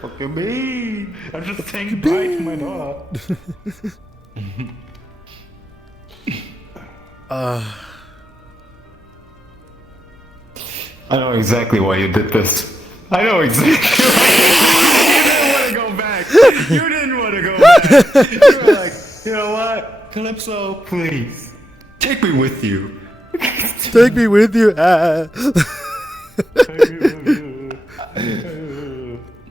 Fucking me! I'm just saying bye to my daughter. I know exactly why you did this. I know exactly why You didn't want to go back. You didn't want to go back. You were like, you know what? Calypso, please. Take me with you. Take me with you.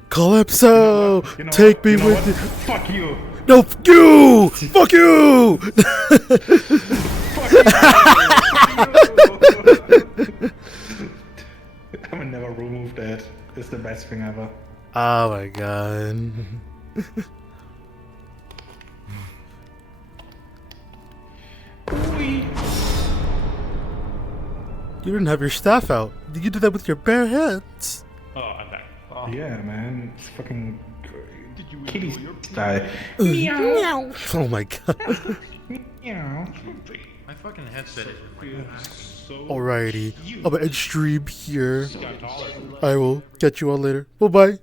Calypso, take me with you. Fuck you. No, fuck you. Fuck you. I would never remove that. It's the best thing ever. Oh my god. You didn't have your staff out. You did that with your bare hands. Oh, I'm back. Oh. Yeah, man. It's fucking kitty style. Meow. Oh my god. Meow. My fucking headset is Alrighty. I'm gonna end stream here. I will catch you all later. Bye bye.